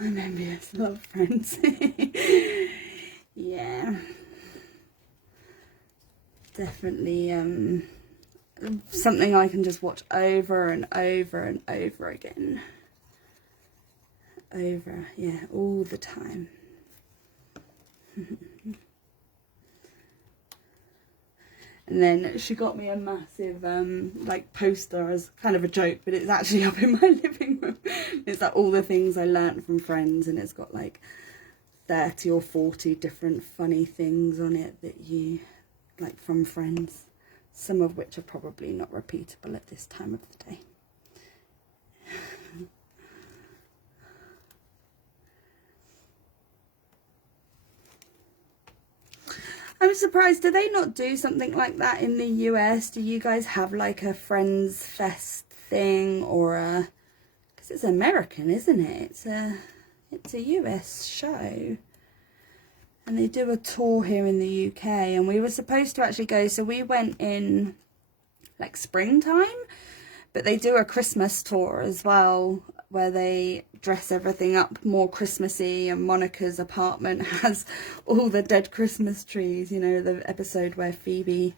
I'm envious. Love Friends. Yeah, definitely something I can just watch over and over and over again. Yeah, all the time. And then she got me a massive like poster as kind of a joke, but it's actually up in my living room. It's like all the things I learnt from Friends, and it's got like 30 or 40 different funny things on it that you like from Friends, some of which are probably not repeatable at this time of the day. I'm surprised, do they not do something like that in the US? Do you guys have like a Friends Fest thing, or a, because it's American, isn't it? It's a US show. And they do a tour here in the UK, and we were supposed to actually go, so we went in like springtime, but they do a Christmas tour as well, where they dress everything up more Christmassy, and Monica's apartment has all the dead Christmas trees, you know, the episode where Phoebe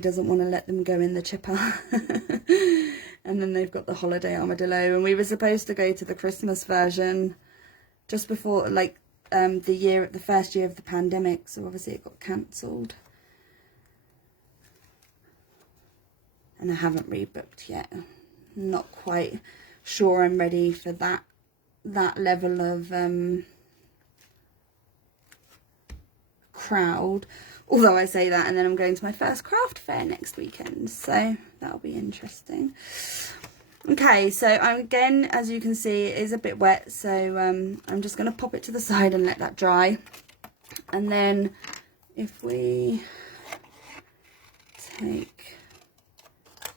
doesn't want to let them go in the chipper. And then they've got the holiday armadillo, and we were supposed to go to the Christmas version just before, like, the first year of the pandemic, so obviously it got cancelled. And I haven't rebooked yet. I'm not quite sure I'm ready for that level of crowd. Although I say that, and then I'm going to my first craft fair next weekend, so that'll be interesting. Okay, so again, as you can see, it is a bit wet, so I'm just going to pop it to the side and let that dry. And then if we take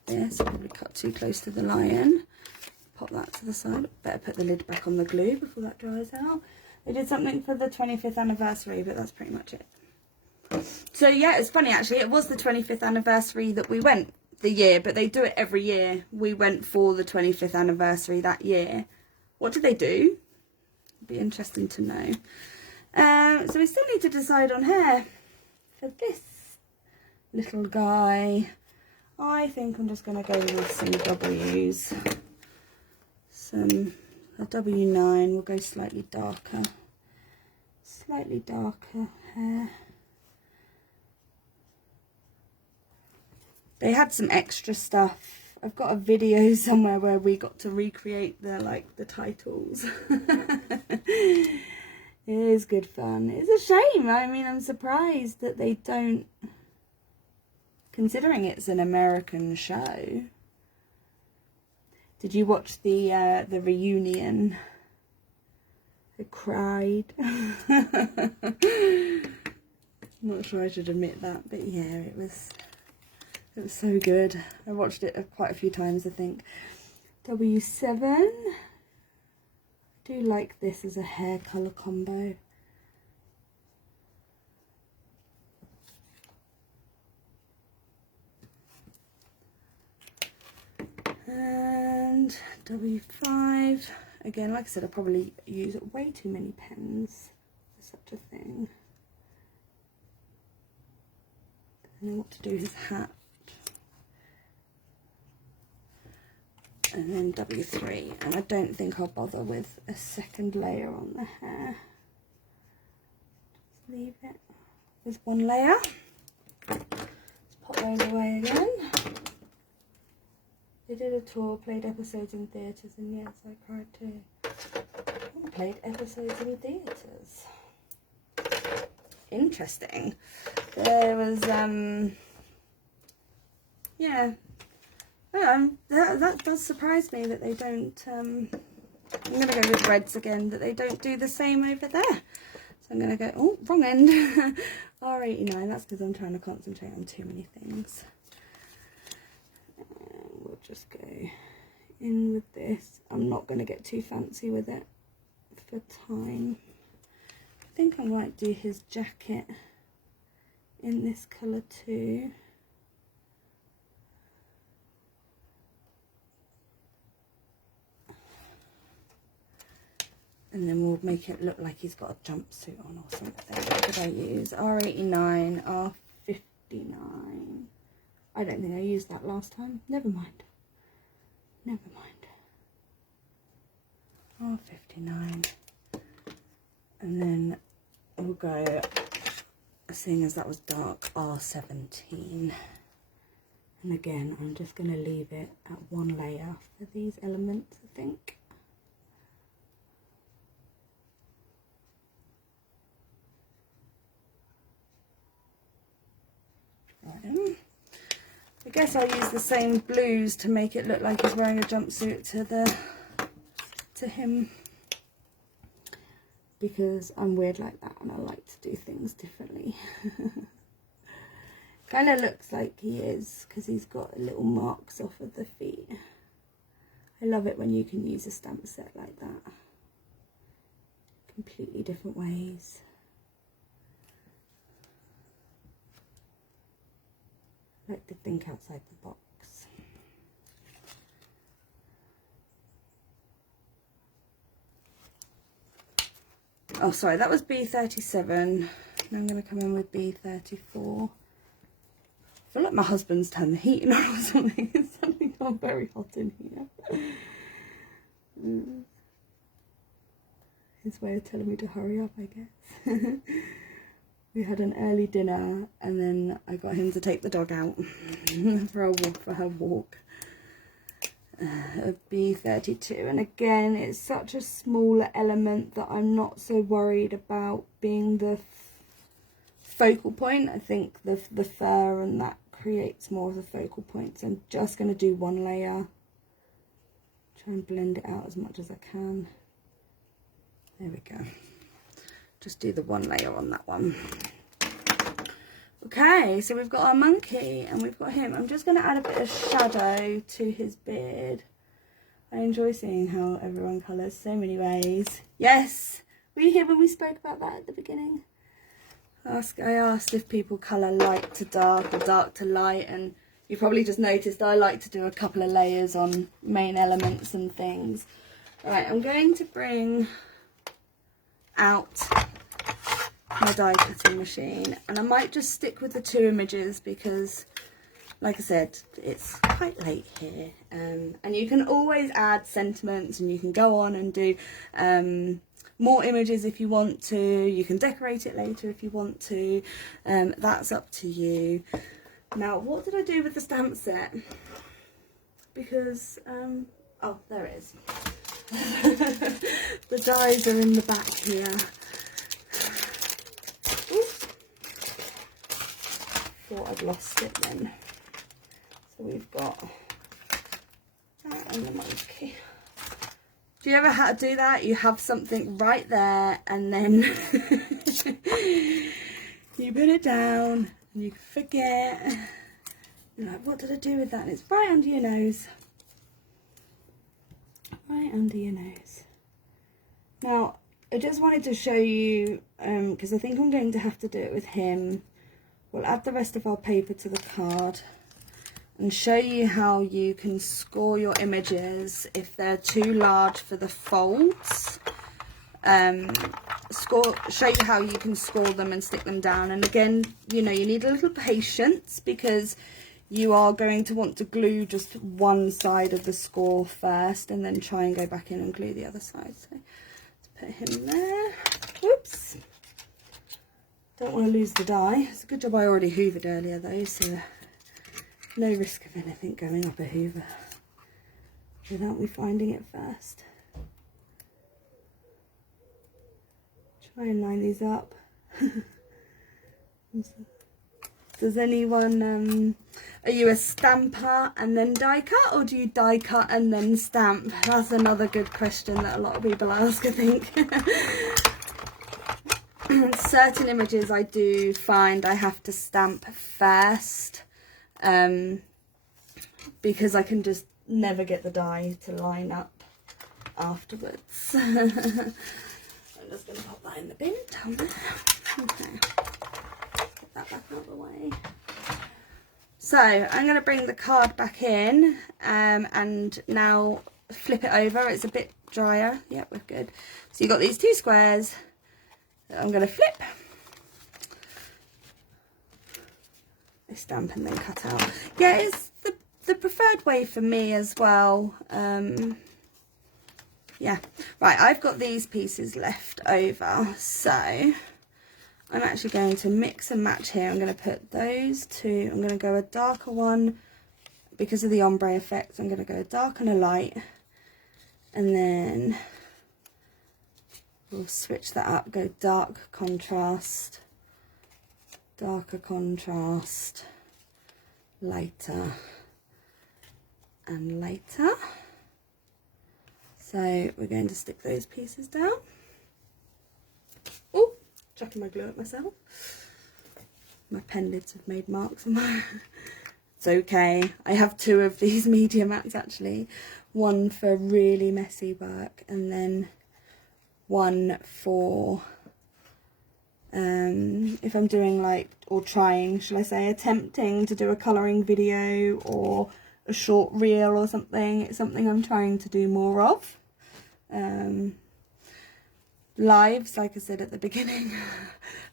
this, probably cut too close to the lion, pop that to the side. Better put the lid back on the glue before that dries out. They did something for the 25th anniversary, but that's pretty much it. So yeah, it's funny actually, it was the 25th anniversary that we went the year, but they do it every year. We went for the 25th anniversary that year. What did they do? It'd be interesting to know. So we still need to decide on hair for this little guy. I think I'm just going to go with some W's. A W9, we'll go slightly darker hair. They had some extra stuff. I've got a video somewhere where we got to recreate the titles. It is good fun. It's a shame. I mean, I'm surprised that they don't, considering it's an American show. Did you watch the reunion? I cried. I'm not sure I should admit that, but yeah, it was so good. I watched it quite a few times, I think. W7. I do like this as a hair colour combo. And W5. Again, like I said, I probably use way too many pens for such a thing. I know what to do his hat. And then W3, and I don't think I'll bother with a second layer on the hair. Just leave it with one layer. Let's pop those away again. They did a tour, played episodes in theatres, and yes, I cried too. I played episodes in theatres. Interesting. There was, yeah. That does surprise me that they don't, I'm going to go with reds again, that they don't do the same over there. So I'm going to go, oh, wrong end, R89, that's because I'm trying to concentrate on too many things. We'll just go in with this. I'm not going to get too fancy with it for time. I think I might do his jacket in this colour too. And then we'll make it look like he's got a jumpsuit on or something. What did I use? R89, R59. I don't think I used that last time. Never mind. Never mind. R59. And then we'll go seeing as that was dark R17. And again, I'm just going to leave it at one layer for these elements, I think. Right. I guess I'll use the same blues to make it look like he's wearing a jumpsuit to him, because I'm weird like that and I like to do things differently. Kind of looks like he is, because he's got little marks off of the feet. I love it when you can use a stamp set like that. Completely different ways. I like to think outside the box. Oh, sorry, that was B37. Now I'm going to come in with B34. I feel like my husband's turned the heating on or something. It's suddenly gone very hot in here. His way of telling me to hurry up, I guess. We had an early dinner and then I got him to take the dog out for her walk. B32, and again, it's such a smaller element that I'm not so worried about being the focal point. I think the fur and that creates more of a focal point, so I'm just going to do one layer, try and blend it out as much as I can. There we go, just do the one layer on that one. Okay, so we've got our monkey and we've got him. I'm just going to add a bit of shadow to his beard. I enjoy seeing how everyone colours so many ways. Yes, were you here when we spoke about that at the beginning? I asked if people colour light to dark or dark to light, and you probably just noticed I like to do a couple of layers on main elements and things. Right, I'm going to bring out my die cutting machine, and I might just stick with the two images because, like I said, it's quite late here, and you can always add sentiments and you can go on and do more images if you want to. You can decorate it later if you want to. That's up to you. Now, what did I do with the stamp set? Because oh, there it is. The dies are in the back here. Thought I'd lost it then. So we've got that and the monkey. Do you ever have to do that? You have something right there and then you put it down and you forget. You're like, what did I do with that? And it's right under your nose. Right under your nose. Now, I just wanted to show you, because I think I'm going to have to do it with him. We'll add the rest of our paper to the card and show you how you can score your images if they're too large for the folds. Show you how you can score them and stick them down. And again, you know, you need a little patience because you are going to want to glue just one side of the score first and then try and go back in and glue the other side. So let's put him there. Whoops. Don't want to lose the die. It's a good job I already hoovered earlier though, so no risk of anything going up a hoover without me finding it first. Try and line these up. Does anyone, are you a stamper and then die cut, or do you die cut and then stamp? That's another good question that a lot of people ask, I think. Certain images I do find I have to stamp first, because I can just never get the die to line up afterwards. I'm just going to pop that in the bin down there. Okay, get that back out of the way. So I'm going to bring the card back in, and now flip it over. It's a bit drier. Yep, we're good. So you've got these two squares that I'm going to flip. I stamp and then cut out. Yeah, it's the preferred way for me as well. Yeah, right, I've got these pieces left over, so I'm actually going to mix and match here. I'm going to put those two. I'm going to go a darker one because of the ombre effect. I'm going to go a dark and a light, and then we'll switch that up. Go dark contrast, darker contrast, lighter and lighter. So we're going to stick those pieces down. Oh, chucking my glue at myself. My pen lids have made marks on my... It's okay. I have two of these media mats actually. One for really messy work, and then one for if I'm doing like, or trying, shall I say, attempting to do a colouring video or a short reel or something. It's something I'm trying to do more of. Lives, like I said at the beginning,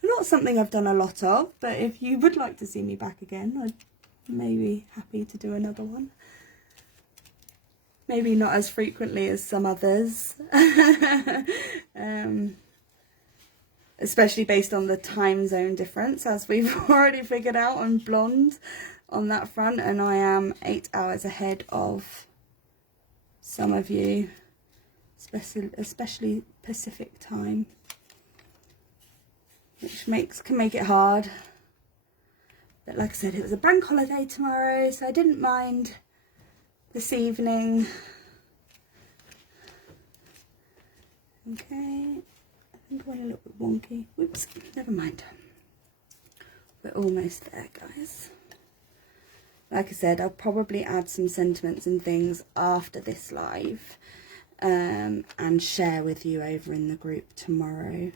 not something I've done a lot of, but if you would like to see me back again, I'd maybe happy to do another one. Maybe not as frequently as some others, especially based on the time zone difference, as we've already figured out. I'm blonde on that front, and I am 8 hours ahead of some of you, especially Pacific time, which can make it hard. But like I said, it was a bank holiday tomorrow, so I didn't mind this evening. Okay, I think I went a little bit wonky. Whoops, never mind. We're almost there, guys. Like I said, I'll probably add some sentiments and things after this live, and share with you over in the group tomorrow.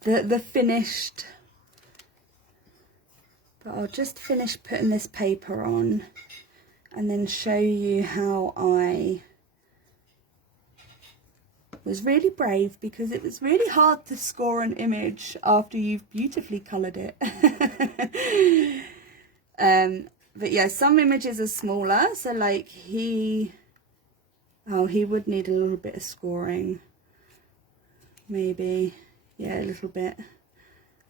The finished, but I'll just finish putting this paper on and then show you how I was really brave, because it was really hard to score an image after you've beautifully coloured it. But yeah, some images are smaller, so like he would need a little bit of scoring, maybe, yeah, a little bit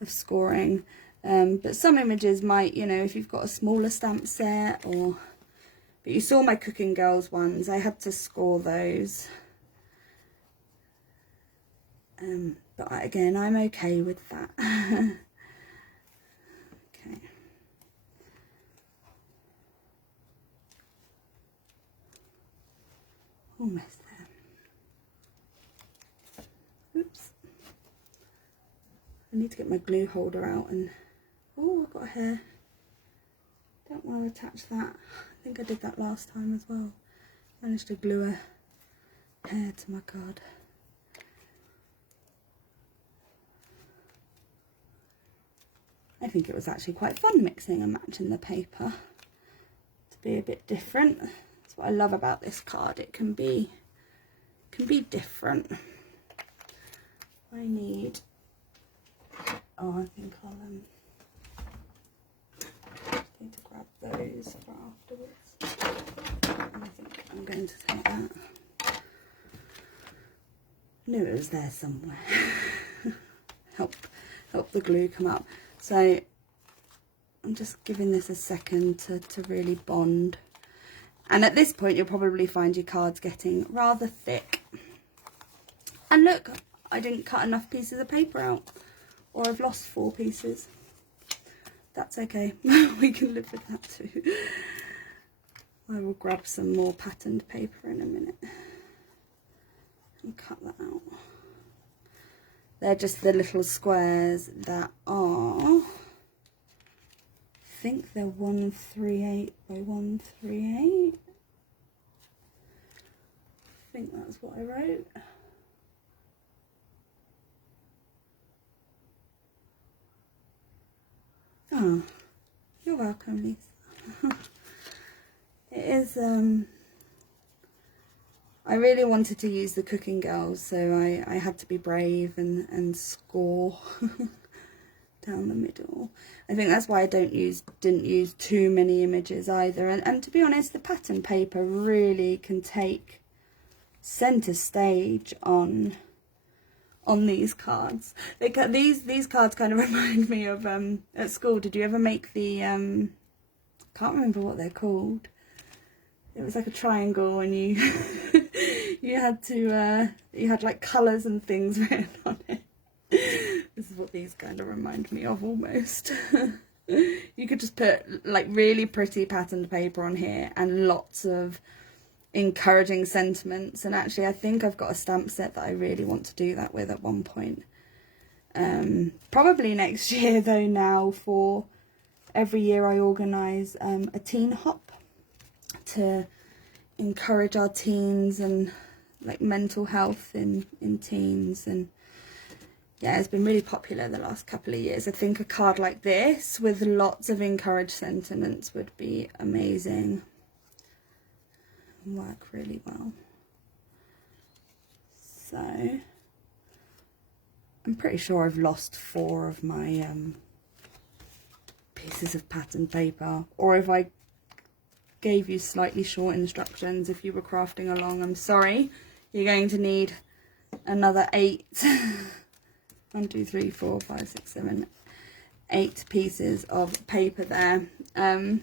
of scoring. But some images might, you know, if you've got a smaller stamp set, or, but you saw my Cooking Girls ones, I had to score those. But again, I'm okay with that. Okay. Almost there. Oops. I need to get my glue holder out, and oh, I've got a hair. Don't want to attach that. I think I did that last time as well. Managed to glue a hair to my card. I think it was actually quite fun mixing and matching the paper to be a bit different. That's what I love about this card. It can be different. I need, oh, I think I'll need to grab those for afterwards. I think I'm going to take that. Knew it was there somewhere. help the glue come up. So I'm just giving this a second to really bond. And at this point, you'll probably find your cards getting rather thick. And look, I didn't cut enough pieces of paper out, or I've lost 4 pieces. That's okay. We can live with that too. I will grab some more patterned paper in a minute and cut that out. They're just the little squares that are, I think they're 138 by 138. I think that's what I wrote. Oh, you're welcome, Lisa. It is, I really wanted to use the Cooking Girls, so I had to be brave and score down the middle. I think that's why I didn't use too many images either. And to be honest, the pattern paper really can take centre stage on these cards. These cards kind of remind me of at school. Did you ever make the can't remember what they're called. It was like a triangle, and you you had like colours and things written on it. This is what these kind of remind me of almost. You could just put like really pretty patterned paper on here and lots of encouraging sentiments, and actually I think I've got a stamp set that I really want to do that with at one point. Probably next year though. Now, for every year I organise a teen hop to encourage our teens and like mental health in teens, and yeah, it's been really popular the last couple of years. I think a card like this with lots of encouraged sentiments would be amazing and work really well. So I'm pretty sure I've lost 4 of my pieces of patterned paper, or if I gave you slightly short instructions if you were crafting along, I'm sorry. You're going to need another 8 1, 2, 3, 4, 5, 6, 7, 8 pieces of paper there. But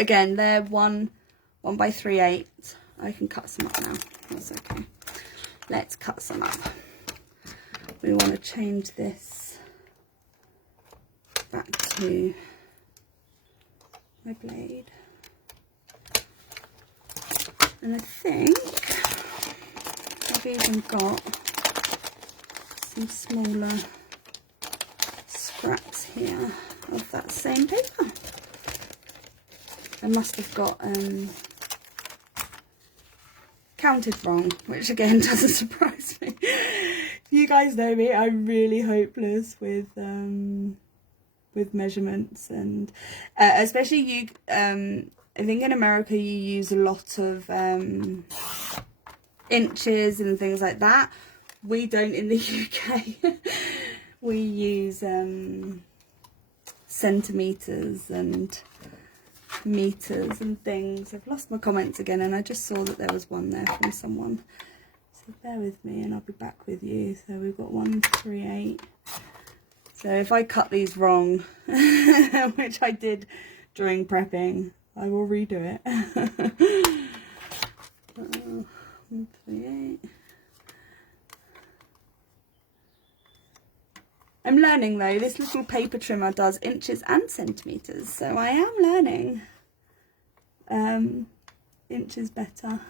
again, they're 1 by 3/8. I can cut some up now, that's okay. Let's cut some up. We want to change this back to my blade, and I think I've even got some smaller scraps here of that same paper. I must have got counted wrong, which again doesn't surprise me. You guys know me, I'm really hopeless with measurements, and especially you. I think in America you use a lot of inches and things like that. We don't in the UK. We use centimetres and meters and things. I've lost my comments again, and I just saw that there was one there from someone. So bear with me and I'll be back with you. So we've got 1, 3, 8. So if I cut these wrong, which I did during prepping, I will redo it. 1, 3, 8. I'm learning though, this little paper trimmer does inches and centimetres, so I am learning inches better.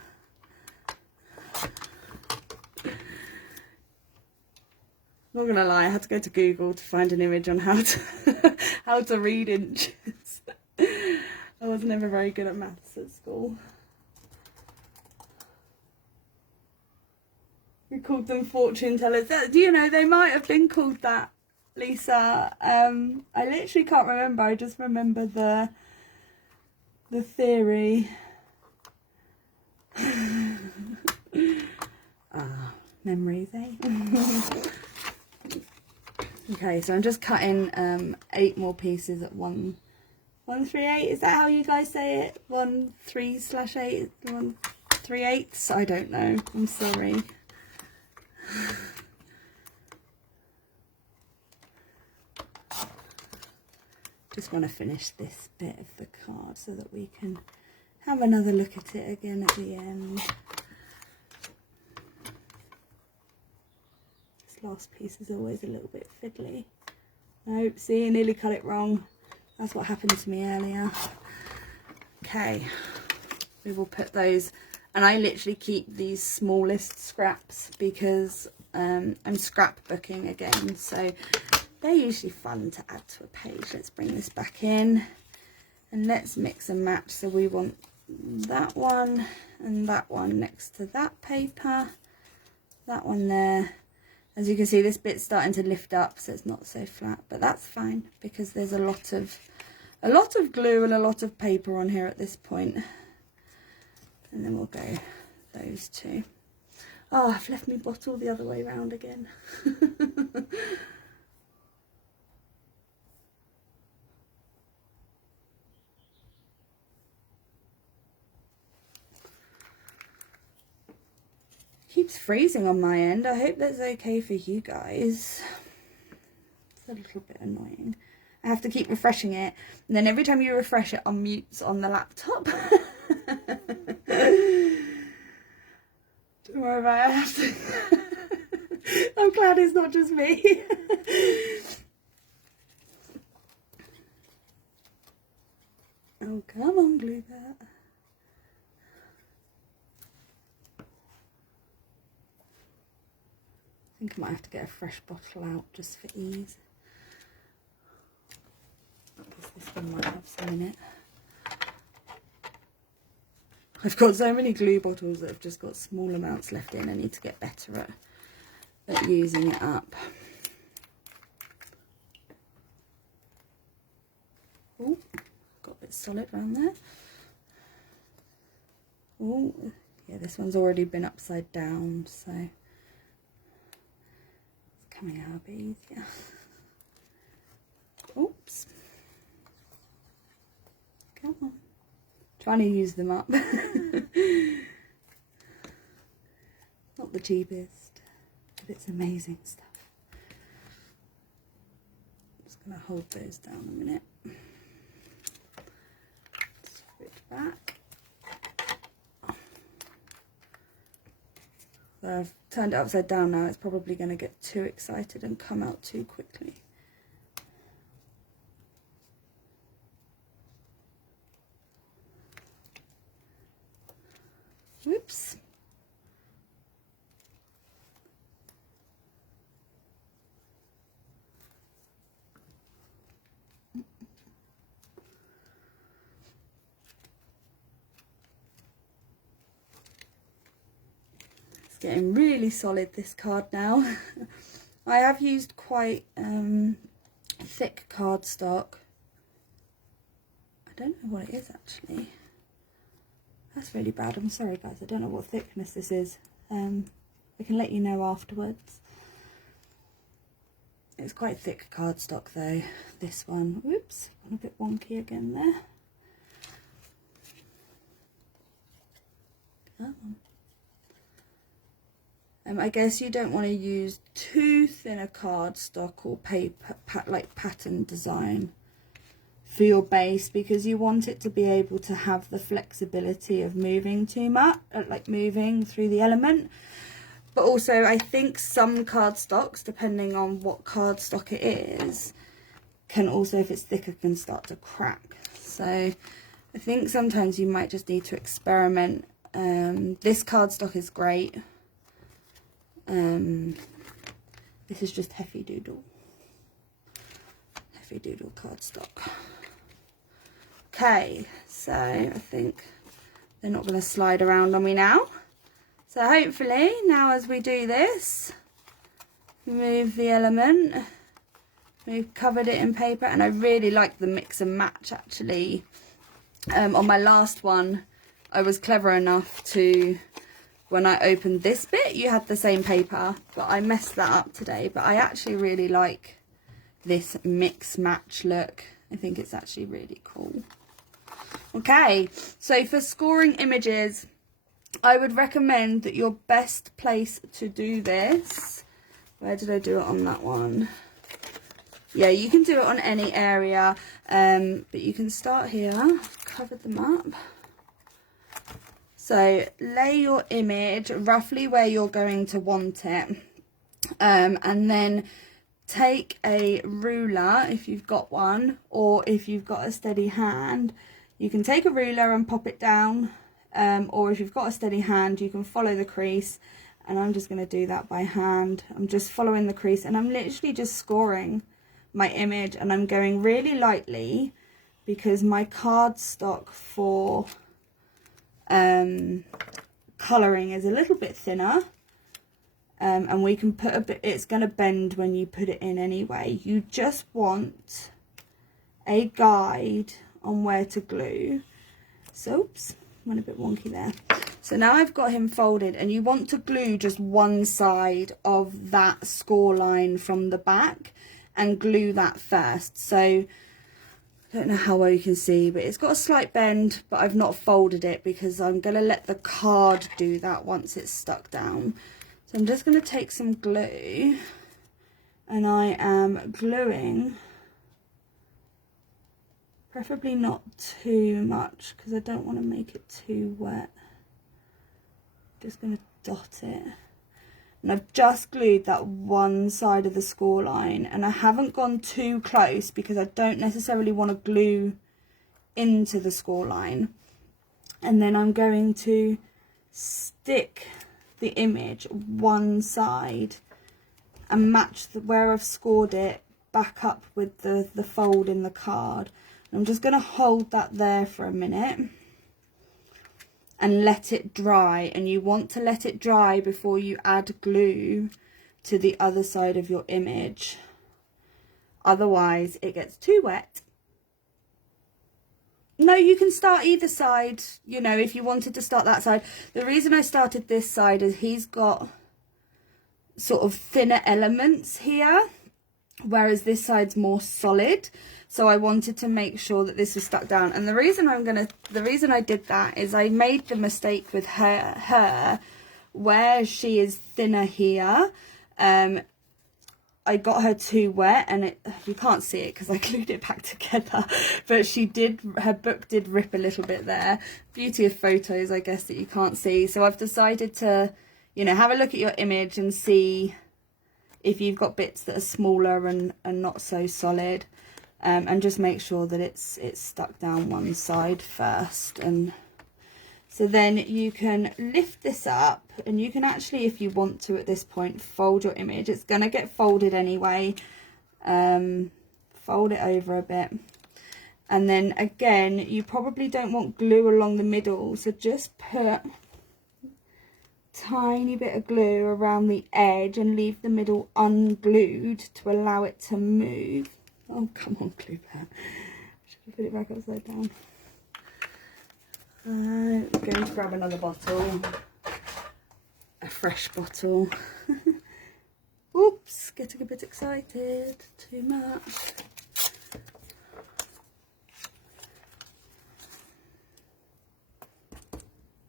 Not gonna lie, I had to go to Google to find an image on how to how to read inches. I was never very good at maths at school. We called them fortune tellers. Do you know, they might have been called that, Lisa. I literally can't remember. I just remember the theory. Memories, eh? Okay, so I'm just cutting 8 more pieces at 1, 1, 3, 8. Is that how you guys say it? 1, 3/8, 1, 3/8. I don't know. I'm sorry. Just want to finish this bit of the card so that we can have another look at it again at the end. This last piece is always a little bit fiddly. Nope, see, I nearly cut it wrong. That's what happened to me earlier. Okay, we will put those, and I literally keep these smallest scraps because I'm scrapbooking again, so they're usually fun to add to a page. Let's bring this back in and let's mix and match. So we want that one and that one next to that paper, that one there. As you can see, this bit's starting to lift up, so it's not so flat, but that's fine because there's a lot of glue and a lot of paper on here at this point. And then we'll go those two. Oh, I've left my bottle the other way around again. Keeps freezing on my end. I hope that's okay for you guys. It's a little bit annoying. I have to keep refreshing it, and then every time you refresh it, unmutes on the laptop. Don't worry about it. I have to. I'm glad it's not just me. Oh, come on, glue that. I think I might have to get a fresh bottle out just for ease. Because this one might have some in it. I've got so many glue bottles that have just got small amounts left in. I need to get better at using it up. Oh, got a bit solid around there. Oh, yeah, this one's already been upside down, so it's coming out a bit easier. Oops. Come on. Trying to use them up. Not the cheapest, but it's amazing stuff. I'm just going to hold those down a minute. Switch back. So I've turned it upside down now. It's probably going to get too excited and come out too quickly. Whoops. It's getting really solid, this card now. I have used quite thick cardstock. I don't know what it is actually. That's really bad. I'm sorry guys, I don't know what thickness this is. I can let you know afterwards. It's quite thick cardstock though, this one. Whoops, gone a bit wonky again there. Come on. I guess you don't want to use too thin a cardstock or paper, like pattern design for your base, because you want it to be able to have the flexibility of moving too much, like moving through the element. But also I think some cardstocks, depending on what cardstock it is, can also, if it's thicker, can start to crack. So I think sometimes you might just need to experiment. This cardstock is great. This is just Heavy Doodle cardstock. Okay, so I think they're not going to slide around on me now. So hopefully now as we do this, move the element, we've covered it in paper, and I really like the mix and match actually. On my last one, I was clever enough to, when I opened this bit, you had the same paper, but I messed that up today. But I actually really like this mix match look. I think it's actually really cool. Okay, so for scoring images, I would recommend that your best place to do this, where did I do it on that one? Yeah, you can do it on any area, but you can start here. I've covered them up. So lay your image roughly where you're going to want it, and then take a ruler if you've got one, or if you've got a steady hand, you can take a ruler and pop it down, or if you've got a steady hand, you can follow the crease. And I'm just going to do that by hand. I'm just following the crease, and I'm literally just scoring my image, and I'm going really lightly because my cardstock for colouring is a little bit thinner. And we can put a bit, it's going to bend when you put it in anyway. You just want a guide on where to glue. So, oops, went a bit wonky there. So now I've got him folded, and you want to glue just one side of that score line from the back and glue that first. So I don't know how well you can see, but it's got a slight bend, but I've not folded it because I'm going to let the card do that once it's stuck down. So I'm just going to take some glue, and I am gluing, preferably not too much because I don't want to make it too wet. Just going to dot it. And I've just glued that one side of the score line, and I haven't gone too close because I don't necessarily want to glue into the score line. And then I'm going to stick the image one side and match where I've scored it back up with the fold in the card. And I'm just going to hold that there for a minute and let it dry, and you want to let it dry before you add glue to the other side of your image, otherwise it gets too wet. No, you can start either side, you know, if you wanted to start that side. The reason I started this side is he's got sort of thinner elements here, whereas this side's more solid. So I wanted to make sure that this was stuck down. And the reason I did that is I made the mistake with her where she is thinner here. I got her too wet, and you can't see it because I glued it back together, but her book did rip a little bit there. Beauty of photos, I guess, that you can't see. So I've decided to, you know, have a look at your image and see if you've got bits that are smaller and not so solid. And just make sure that it's stuck down one side first. And so then you can lift this up, and you can actually, if you want to at this point, fold your image. It's going to get folded anyway. Fold it over a bit. And then again, you probably don't want glue along the middle, so just put tiny bit of glue around the edge and leave the middle unglued to allow it to move. Oh, come on, glue pen. Should I put it back upside down? I'm going to grab another bottle. A fresh bottle. Oops, getting a bit excited. Too much.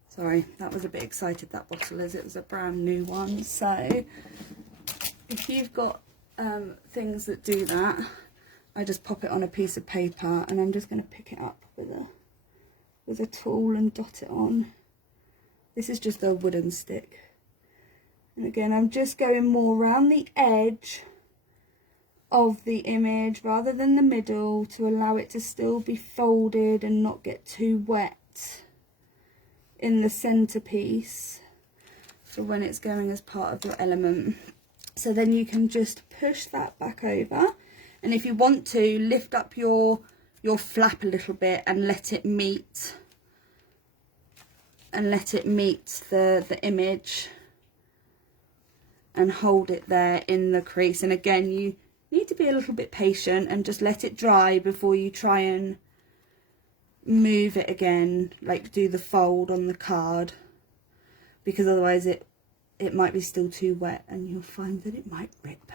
Sorry, that was a bit excited, that bottle, as it was a brand new one. So if you've got things that do that, I just pop it on a piece of paper, and I'm just going to pick it up with a tool and dot it on. This is just a wooden stick. And again, I'm just going more around the edge of the image rather than the middle to allow it to still be folded and not get too wet in the centerpiece for when it's going as part of your element. So then you can just push that back over. And if you want to, lift up your flap a little bit and let it meet the image, and hold it there in the crease. And again, you need to be a little bit patient and just let it dry before you try and move it again, like do the fold on the card, because otherwise it might be still too wet and you'll find that it might rip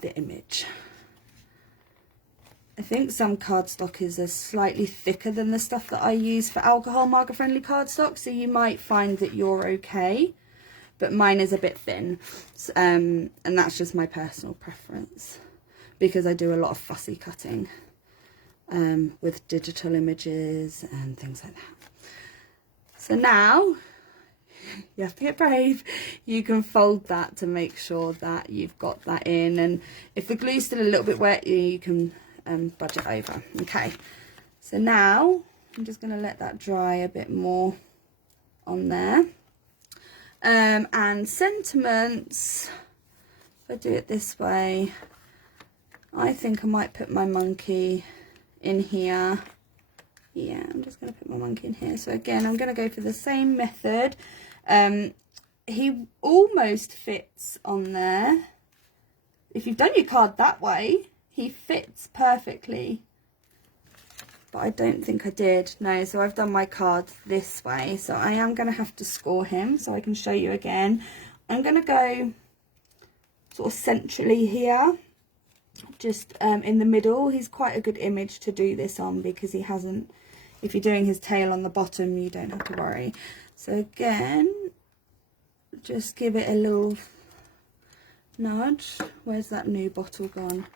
the image. I think some cardstock is slightly thicker than the stuff that I use for alcohol marker friendly cardstock, so you might find that you're okay, but mine is a bit thin, and that's just my personal preference because I do a lot of fussy cutting with digital images and things like that. So now you have to get brave. You can fold that to make sure that you've got that in, and if the glue's still a little bit wet, you can budge it over. Okay, so now I'm just going to let that dry a bit more on there. And sentiments, if I do it this way, I think I might put my monkey in here. Yeah, I'm just going to put my monkey in here. So again, I'm going to go for the same method. He almost fits on there. If you've done your card that way, he fits perfectly. But I don't think I did. No, so I've done my card this way. So I am going to have to score him so I can show you again. I'm going to go sort of centrally here. just in the middle. He's quite a good image to do this on because he hasn't, if you're doing his tail on the bottom, you don't have to worry. So again, just give it a little nudge. Where's that new bottle gone?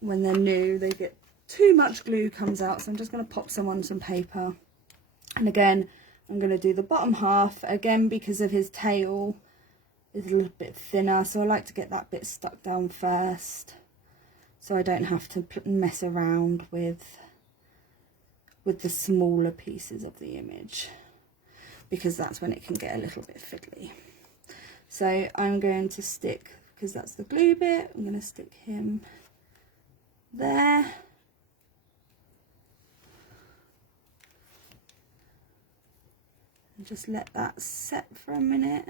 When they're new, they get too much glue comes out, so I'm just going to pop some on some paper. And again, I'm going to do the bottom half again because of his tail is a little bit thinner, so I like to get that bit stuck down first so I don't have to mess around with the smaller pieces of the image, because that's when it can get a little bit fiddly. So I'm going to stick, because that's the glue bit, I'm going to stick him there. And just let that set for a minute.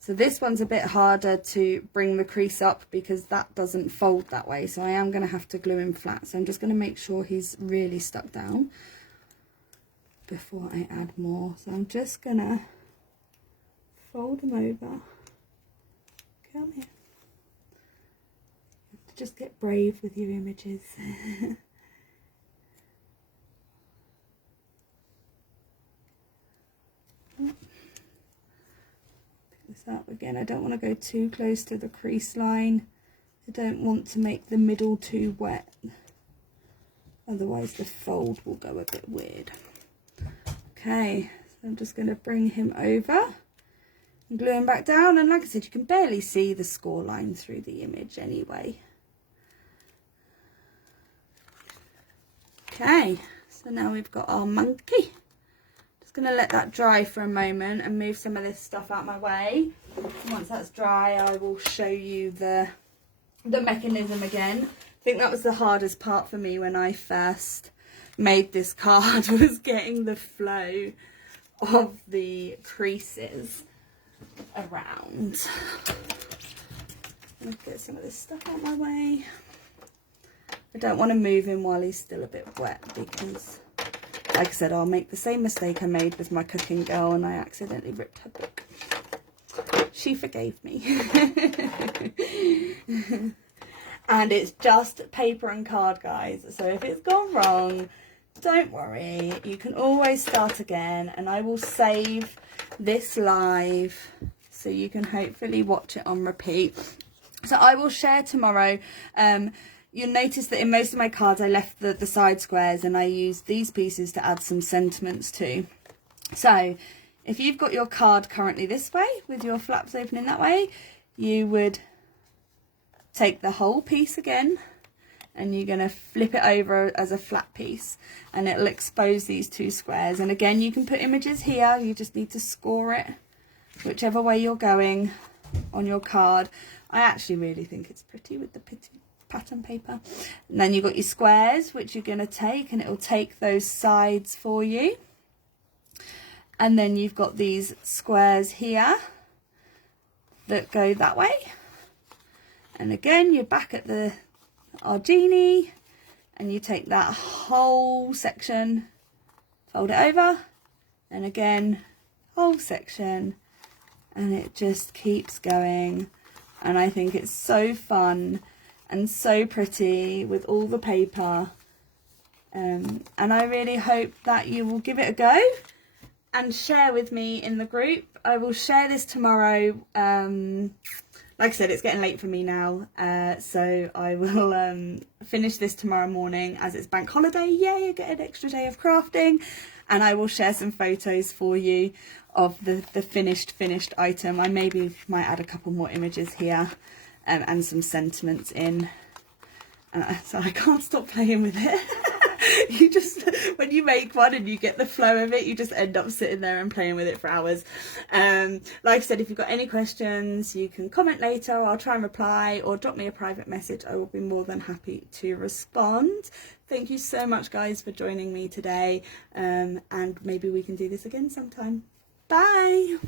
So this one's a bit harder to bring the crease up because that doesn't fold that way. So I am going to have to glue him flat. So I'm just going to make sure he's really stuck down before I add more. So I'm just going to fold him over. Come here. Just get brave with your images. Pick this up again. I don't want to go too close to the crease line. I don't want to make the middle too wet. Otherwise the fold will go a bit weird. Okay, so I'm just going to bring him over and glue him back down. And like I said, you can barely see the score line through the image anyway. Okay, so now we've got our monkey. Just going to let that dry for a moment and move some of this stuff out my way. Once that's dry, I will show you the mechanism again. I think that was the hardest part for me when I first made this card, was getting the flow of the creases around. Let's get some of this stuff out my way. I don't want to move him while he's still a bit wet because, like I said, I'll make the same mistake I made with my cooking girl and I accidentally ripped her book. She forgave me. And it's just paper and card, guys. So if it's gone wrong, don't worry. You can always start again, and I will save this live so you can hopefully watch it on repeat. So I will share tomorrow. You'll notice that in most of my cards I left the side squares and I used these pieces to add some sentiments to. So if you've got your card currently this way with your flaps opening that way, you would take the whole piece again and you're going to flip it over as a flat piece and it'll expose these two squares. And again, you can put images here, you just need to score it whichever way you're going on your card. I actually really think it's pretty with the pattern paper. And then you've got your squares which you're going to take, and it will take those sides for you. And then you've got these squares here that go that way. And again, you're back at our genie, and you take that whole section, fold it over, and again, whole section, and it just keeps going. And I think it's so fun and so pretty with all the paper, and I really hope that you will give it a go and share with me in the group. I will share this tomorrow. Like I said, it's getting late for me now, so I will finish this tomorrow morning as it's bank holiday. Yay, I get an extra day of crafting, and I will share some photos for you of the finished item. I maybe might add a couple more images here and some sentiments in, so I can't stop playing with it. You just, when you make one and you get the flow of it, you just end up sitting there and playing with it for hours. Like I said, if you've got any questions, you can comment later. I'll try and reply, or drop me a private message. I will be more than happy to respond. Thank you so much, guys, for joining me today, and maybe we can do this again sometime. Bye.